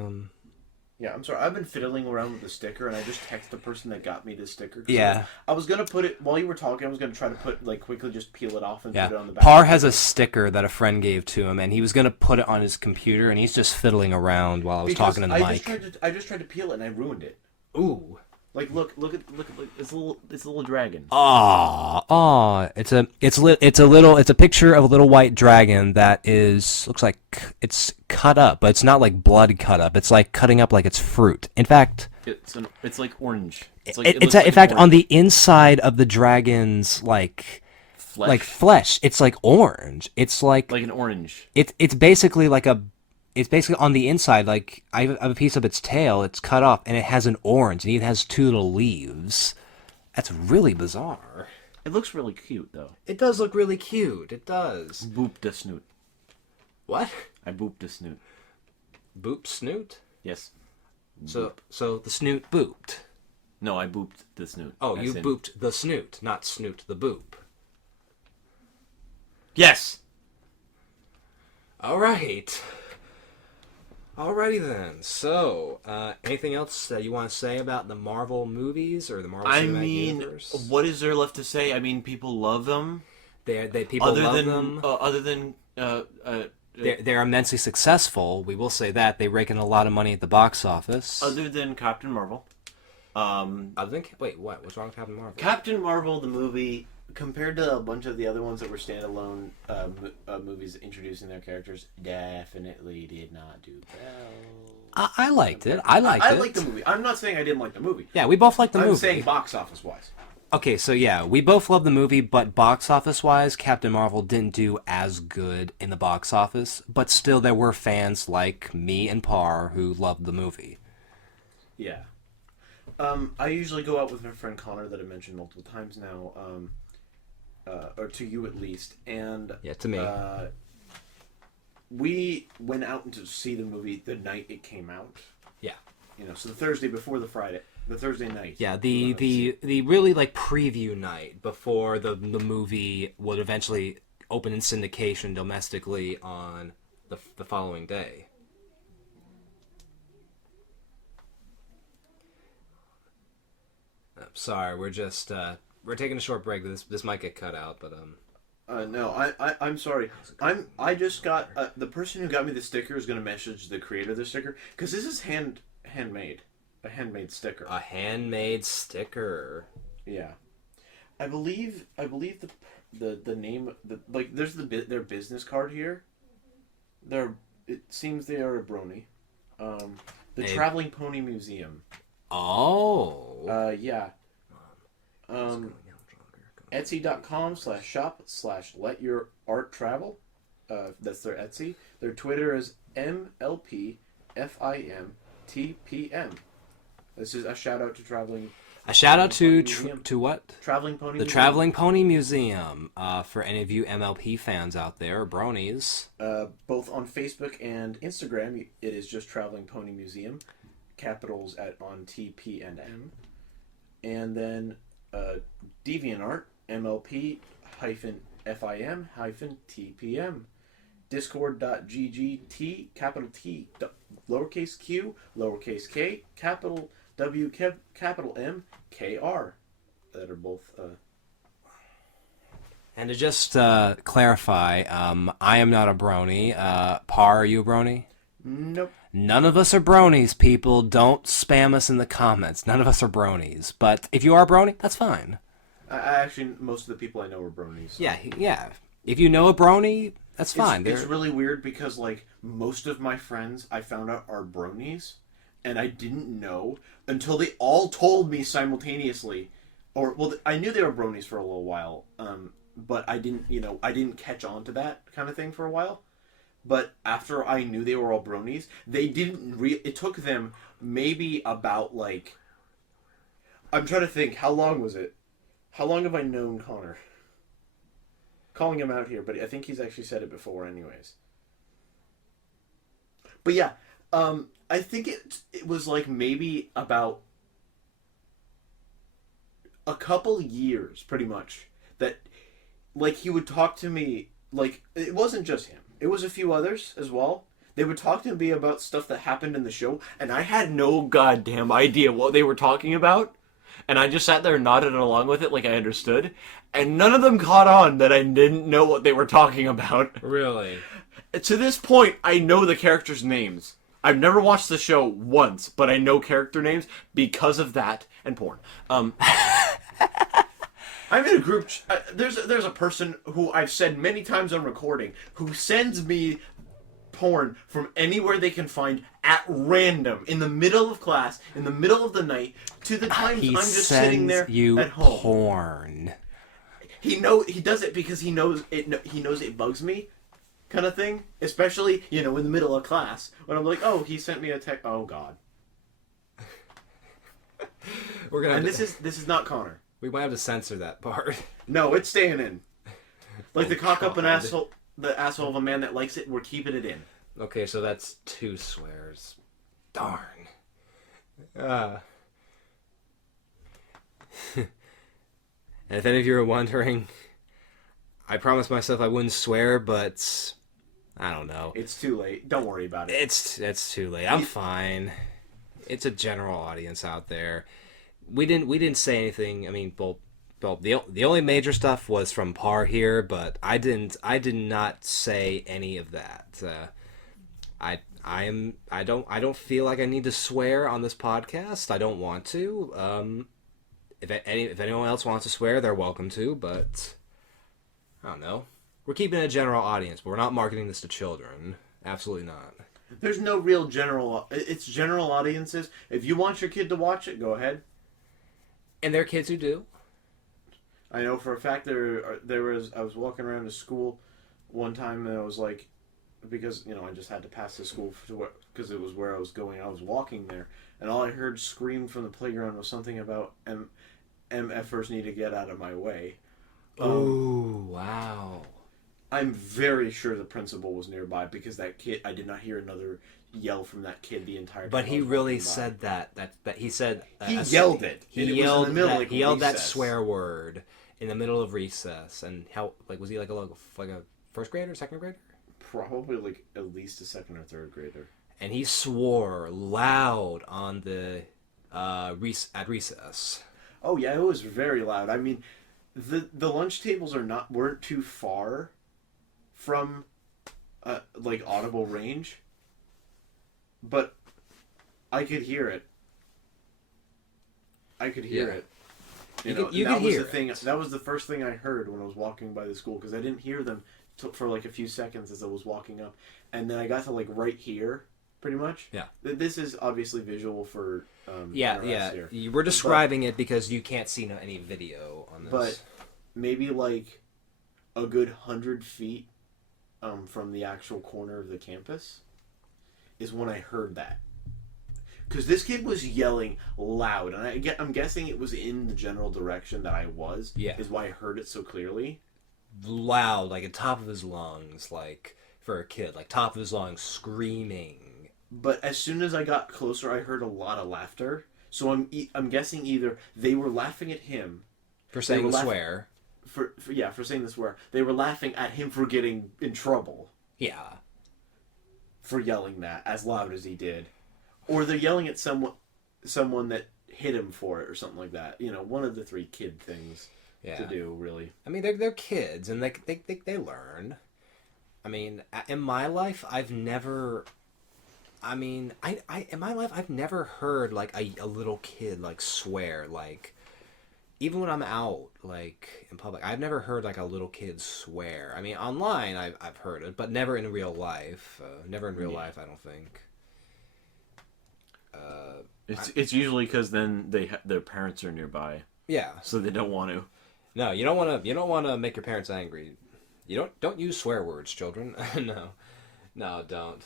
Yeah, I'm sorry. I've been fiddling around with the sticker, and I just texted the person that got me this sticker. Yeah. I was gonna put it while you were talking. I was gonna try to quickly just peel it off and yeah. put it on the back. Parr has a sticker that a friend gave to him, and he was going to put it on his computer, and he's just fiddling around while I was talking in the mic. I just tried to peel it, and I ruined it. Ooh. Like, look! It's a little dragon. It's a picture of a little white dragon that looks like it's cut up, but it's not like blood cut up. It's like cutting up like it's fruit. In fact, it's like orange. In fact, on the inside of the dragon's flesh, it's like orange. It's like an orange. It's basically it's basically on the inside, like I have a piece of its tail, it's cut off, and it has an orange, and it has two little leaves. That's really bizarre. It looks really cute, though. It does look really cute. It does. Boop the snoot. What? I booped the snoot. Boop snoot? Yes. So the snoot booped. No, I booped the snoot. Oh, you booped the snoot, not snoot the boop. Yes! All right. Alrighty then. So, anything else that you want to say about the Marvel movies or the Marvel Cinematic Universe? What is there left to say? I mean, people love them. People love them. Other than they're immensely successful. We will say that they rake in a lot of money at the box office. Other than Captain Marvel. Wait, what? What's wrong with Captain Marvel? Captain Marvel, the movie, compared to a bunch of the other ones that were standalone movies introducing their characters, definitely did not do well. I liked it. I liked the movie. I'm not saying I didn't like the movie. Yeah, we both liked the movie. I'm saying box office wise. Okay, so yeah, we both love the movie, but box office wise, Captain Marvel didn't do as good in the box office, but still there were fans like me and Parr who loved the movie. Yeah. I usually go out with my friend Connor that I mentioned multiple times now, or to you at least, and yeah, to me. We went out to see the movie the night it came out. Yeah. So the Thursday before the Thursday night. Yeah, the really preview night before the movie would eventually open in syndication domestically on the following day. Sorry, we're just we're taking a short break. This might get cut out, but No, I'm sorry. I just got the person who got me the sticker is going to message the creator of the sticker because this is handmade, a handmade sticker. A handmade sticker. Yeah, I believe the name there's their business card here. It seems they are a brony. Traveling Pony Museum. Oh. Yeah. Etsy.com/shop/letyourarttravel. That's their Etsy. Their Twitter is MLPFIMTPM. This is a shout out to Traveling. A shout out to what? Traveling Pony. The Museum. Traveling Pony Museum. For any of you MLP fans out there, bronies. Both on Facebook and Instagram, it is just Traveling Pony Museum. Capitals on T, P, and M. And then DeviantArt, MLP FIM-TPM. Discord.ggt, capital T, lowercase q, lowercase k, capital W, capital M, KR. That are both. And to just clarify, I am not a brony. Par, are you a brony? Nope. None of us are bronies, people. Don't spam us in the comments. None of us are bronies. But if you are a brony, that's fine. I actually, most of the people I know are bronies. So. Yeah. If you know a brony, that's fine. It's really weird because, like, most of my friends I found out are bronies, and I didn't know until they all told me simultaneously. Or, well, I knew they were bronies for a little while, but I didn't catch on to that kind of thing for a while. But after I knew they were all bronies, they didn't it took them maybe about, like, I'm trying to think, how long was it? How long have I known Connor? Calling him out here, but I think he's actually said it before anyways. But yeah, I think it was like maybe about a couple years, pretty much, that, like, he would talk to me, like, it wasn't just him. It was a few others as well. They would talk to me about stuff that happened in the show, and I had no goddamn idea what they were talking about. And I just sat there and nodded along with it like I understood. And none of them caught on that I didn't know what they were talking about. Really? To this point, I know the characters' names. I've never watched the show once, but I know character names because of that and porn. I'm in a group. There's a person who I've said many times on recording who sends me porn from anywhere they can find at random in the middle of class, in the middle of the night, to the times I'm just sitting there at home. Porn. He does it because he knows it bugs me, kind of thing. Especially in the middle of class when I'm like, oh, he sent me a text. Oh God. We're gonna. This is not Connor. We might have to censor that part. No, it's staying in. Like the cock up an God. asshole. The asshole of a man that likes it, we're keeping it in. Okay, so that's 2 swears. Darn. And if any of you are wondering, I promised myself I wouldn't swear, but I don't know. It's too late. Don't worry about it. It's too late. I'm fine. It's a general audience out there. We didn't say anything. I mean, well, the only major stuff was from Par here, but I did not say any of that. I don't feel like I need to swear on this podcast. I don't want to. If anyone else wants to swear, they're welcome to, but I don't know. We're keeping it a general audience, but we're not marketing this to children. Absolutely not. There's no real general. It's general audiences. If you want your kid to watch it, go ahead. And there are kids who do. I know for a fact there was. I was walking around to school one time and I was like, because I just had to pass the school because it was where I was going. I was walking there and all I heard screamed from the playground was something about MFers need to get out of my way. Oh wow! I'm very sure the principal was nearby because that kid. I did not hear another yell from that kid the entire time. But he really said that he said he yelled it. He yelled that swear word in the middle of recess. And how was he like a first grader, second grader? Probably like at least a second or third grader. And he swore loud on the at recess. Oh yeah, it was very loud. I mean, the lunch tables weren't too far from like audible range, but I could hear it. I could hear it. You could hear it. That was the first thing I heard when I was walking by the school because I didn't hear them for like a few seconds as I was walking up, and then I got to like right here, pretty much. Yeah. This is obviously visual for. Yeah. Here. You were describing it because you can't see any video on this. But maybe like a good 100 feet from the actual corner of the campus is when I heard that. Because this kid was yelling loud, and I'm guessing it was in the general direction that I was. Yeah. Is why I heard it so clearly. Loud, like at top of his lungs, like for a kid, like top of his lungs, screaming. But as soon as I got closer, I heard a lot of laughter. So I'm guessing either they were laughing at him For saying the swear. for saying the swear. They were laughing at him for getting in trouble Yeah. for yelling that as loud as he did, or they're yelling at someone that hit him for it or something like that. You know, one of the three kid things to do, really. I mean, they're kids, and they learn. I mean, in my life, I've never. I mean, I in my life, I've never heard like a little kid like swear, like, even when I'm out like in public, I've never heard like a little kid swear. I mean, online I've heard it, but never in real life. Never in real life, I don't think. It's usually because then their parents are nearby, Yeah. so they don't want to. No, you don't want to. You don't want to make your parents angry. You don't use swear words, children. No, don't.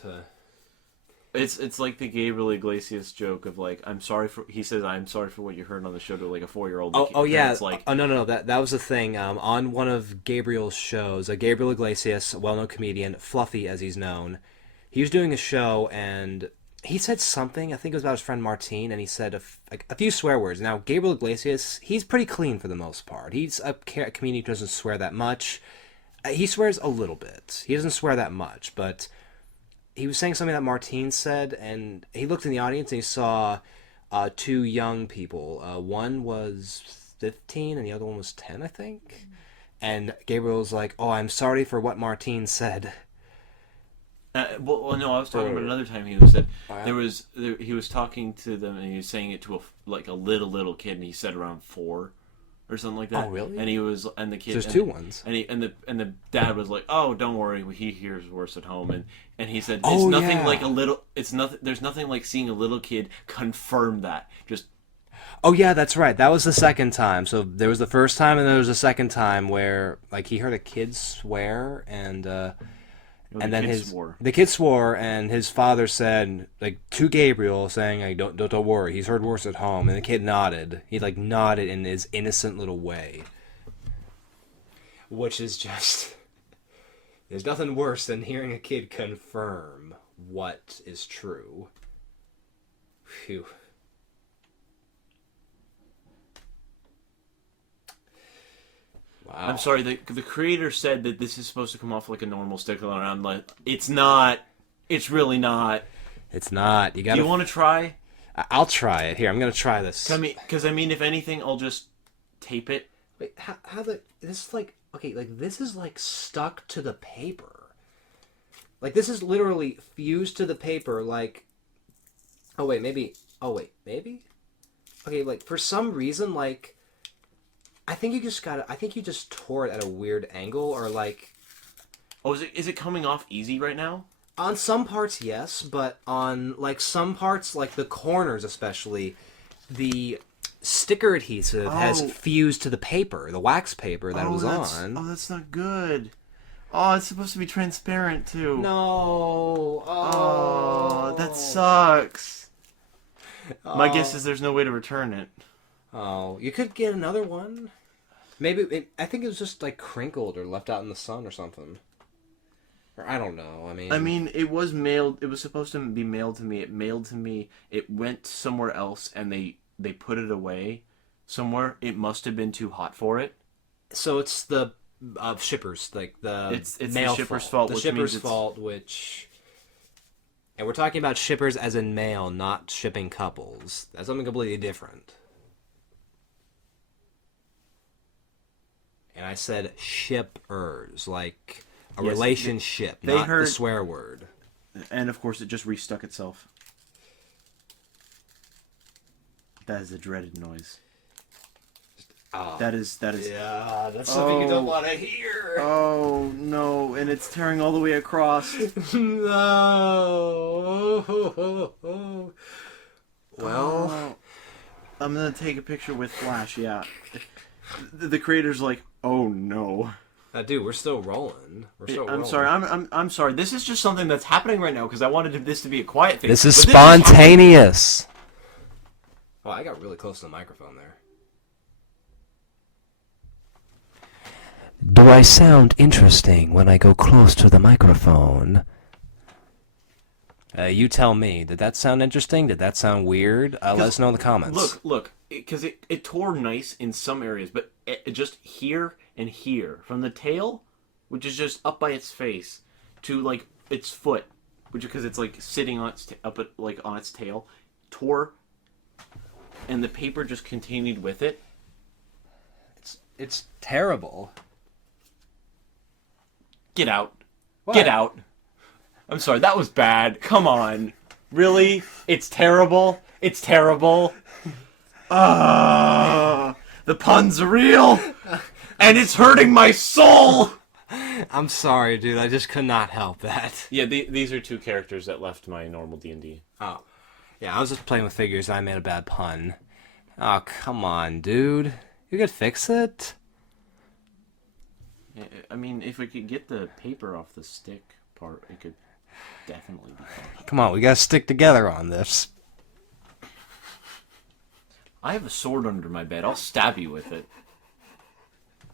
It's like the Gabriel Iglesias joke of like, I'm sorry for what you heard on the show to like a 4-year-old. Oh yeah. Like, oh no. That was the thing. On one of Gabriel's shows, Gabriel Iglesias, a well-known comedian, Fluffy as he's known, he was doing a show and he said something. I think it was about his friend Martine, and he said a few swear words. Now Gabriel Iglesias, he's pretty clean for the most part. He's a comedian who doesn't swear that much. He swears a little bit. He doesn't swear that much, but he was saying something that Martine said, and he looked in the audience and he saw two young people. One was 15 and the other one was 10, I think. And Gabriel was like, "Oh, I'm sorry for what Martine said." well, no, I was talking about another time. He said he was talking to them and he was saying it to a little kid, and he said around 4 or something like that. Oh, really? And the kid. There's two ones. And the dad was like, "Oh, don't worry, he hears worse at home." And he said, There's nothing like seeing a little kid confirm that. Just. Oh yeah, that's right. That was the second time. So there was the first time, and there was a second time where like he heard a kid swear, and then the kid swore, and his father said like to Gabriel, saying, like, don't worry, he's heard worse at home. And the kid nodded. He like nodded in his innocent little way, which is just there's nothing worse than hearing a kid confirm what is true. Phew. Wow. I'm sorry. The creator said that this is supposed to come off like a normal stick around. Like, it's not. It's really not. It's not. You got. Do you want to try? I'll try it. Here, I'm gonna try this. Because if anything, I'll just tape it. Wait, how this is like okay? Like this is like stuck to the paper. Like this is literally fused to the paper. Like, oh wait, maybe. Okay, like for some reason, like. I think you just tore it at a weird angle, or like. Oh, is it coming off easy right now? On some parts, yes, but on like some parts, like the corners especially, the sticker adhesive has fused to the paper, the wax paper that it was on. Oh, that's not good. Oh, it's supposed to be transparent too. No. Oh, that sucks. My guess is there's no way to return it. Oh, you could get another one. Maybe I think it was just like crinkled or left out in the sun or something. Or I don't know. I mean, it was mailed. It was supposed to be mailed to me. It mailed to me. It went somewhere else, and they put it away somewhere. It must have been too hot for it. So it's the shippers, like the it's mail the shipper's fault. The which shipper's means fault, which. And we're talking about shippers as in mail, not shipping couples. That's something completely different. And I said shippers, like a relationship, not the swear word. And of course, it just restuck itself. That is a dreaded noise. That is. Yeah, that's something you don't want to hear. Oh no! And it's tearing all the way across. No. Well, I'm gonna take a picture with flash. Yeah. The creator's like, oh no. Dude, we're still rolling. I'm sorry. I'm sorry. This is just something that's happening right now because I wanted this to be a quiet thing. This is spontaneous. Oh, I got really close to the microphone there. Do I sound interesting when I go close to the microphone? You tell me. Did that sound interesting? Did that sound weird? Let us know in the comments. Look, because it tore nice in some areas, but it just here and here, from the tail, which is just up by its face, to like its foot, which because it's like sitting on its on its tail, tore, and the paper just continued with it. It's terrible. Get out. What? Get out. I'm sorry, that was bad. Come on. Really? It's terrible. It's terrible. The puns are real. And it's hurting my soul. I'm sorry, dude. I just could not help that. Yeah, these are two characters that left my normal D&D. Oh. Yeah, I was just playing with figures and I made a bad pun. Oh, come on, dude. You could fix it? I mean, if we could get the paper off the stick part, it could definitely be fun. Come on, we gotta stick together on this. I have a sword under my bed. I'll stab you with it.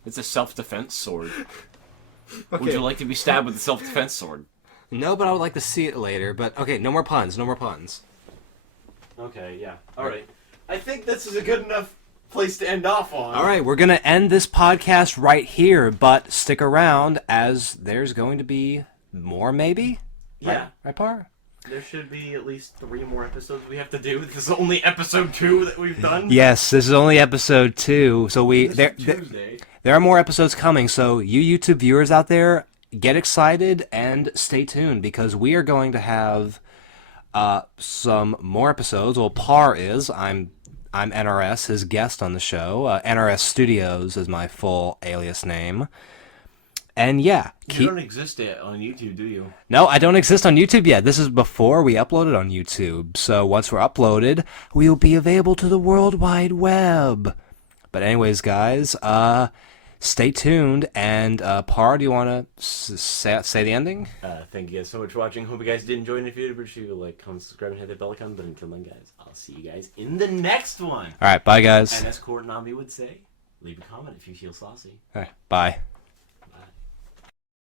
It's a self-defense sword. Okay. Would you like to be stabbed with a self-defense sword? No, but I would like to see it later. But, okay, no more puns. No more puns. Okay, yeah. All right. I think this is a good enough place to end off on. All right, we're going to end this podcast right here, but stick around as there's going to be more, maybe? Yeah. Right, Par? There should be at least 3 more episodes we have to do. This is only episode 2 that we've done. Yes, this is only episode 2. So Tuesday. There are more episodes coming, so you YouTube viewers out there, get excited and stay tuned because we are going to have some more episodes. Well, Par is. I'm NRS, his guest on the show. NRS Studios is my full alias name. And yeah. You don't exist yet on YouTube, do you? No, I don't exist on YouTube yet. This is before we uploaded on YouTube. So once we're uploaded, we will be available to the World Wide Web. But anyways, guys, stay tuned. And Par, do you want to say the ending? Thank you guys so much for watching. Hope you guys did enjoy. And if you did, make sure you like, comment, subscribe, and hit the bell icon. But until then, guys, I'll see you guys in the next one. All right, bye, guys. And as Court Nami would say, leave a comment if you feel saucy. All right, bye.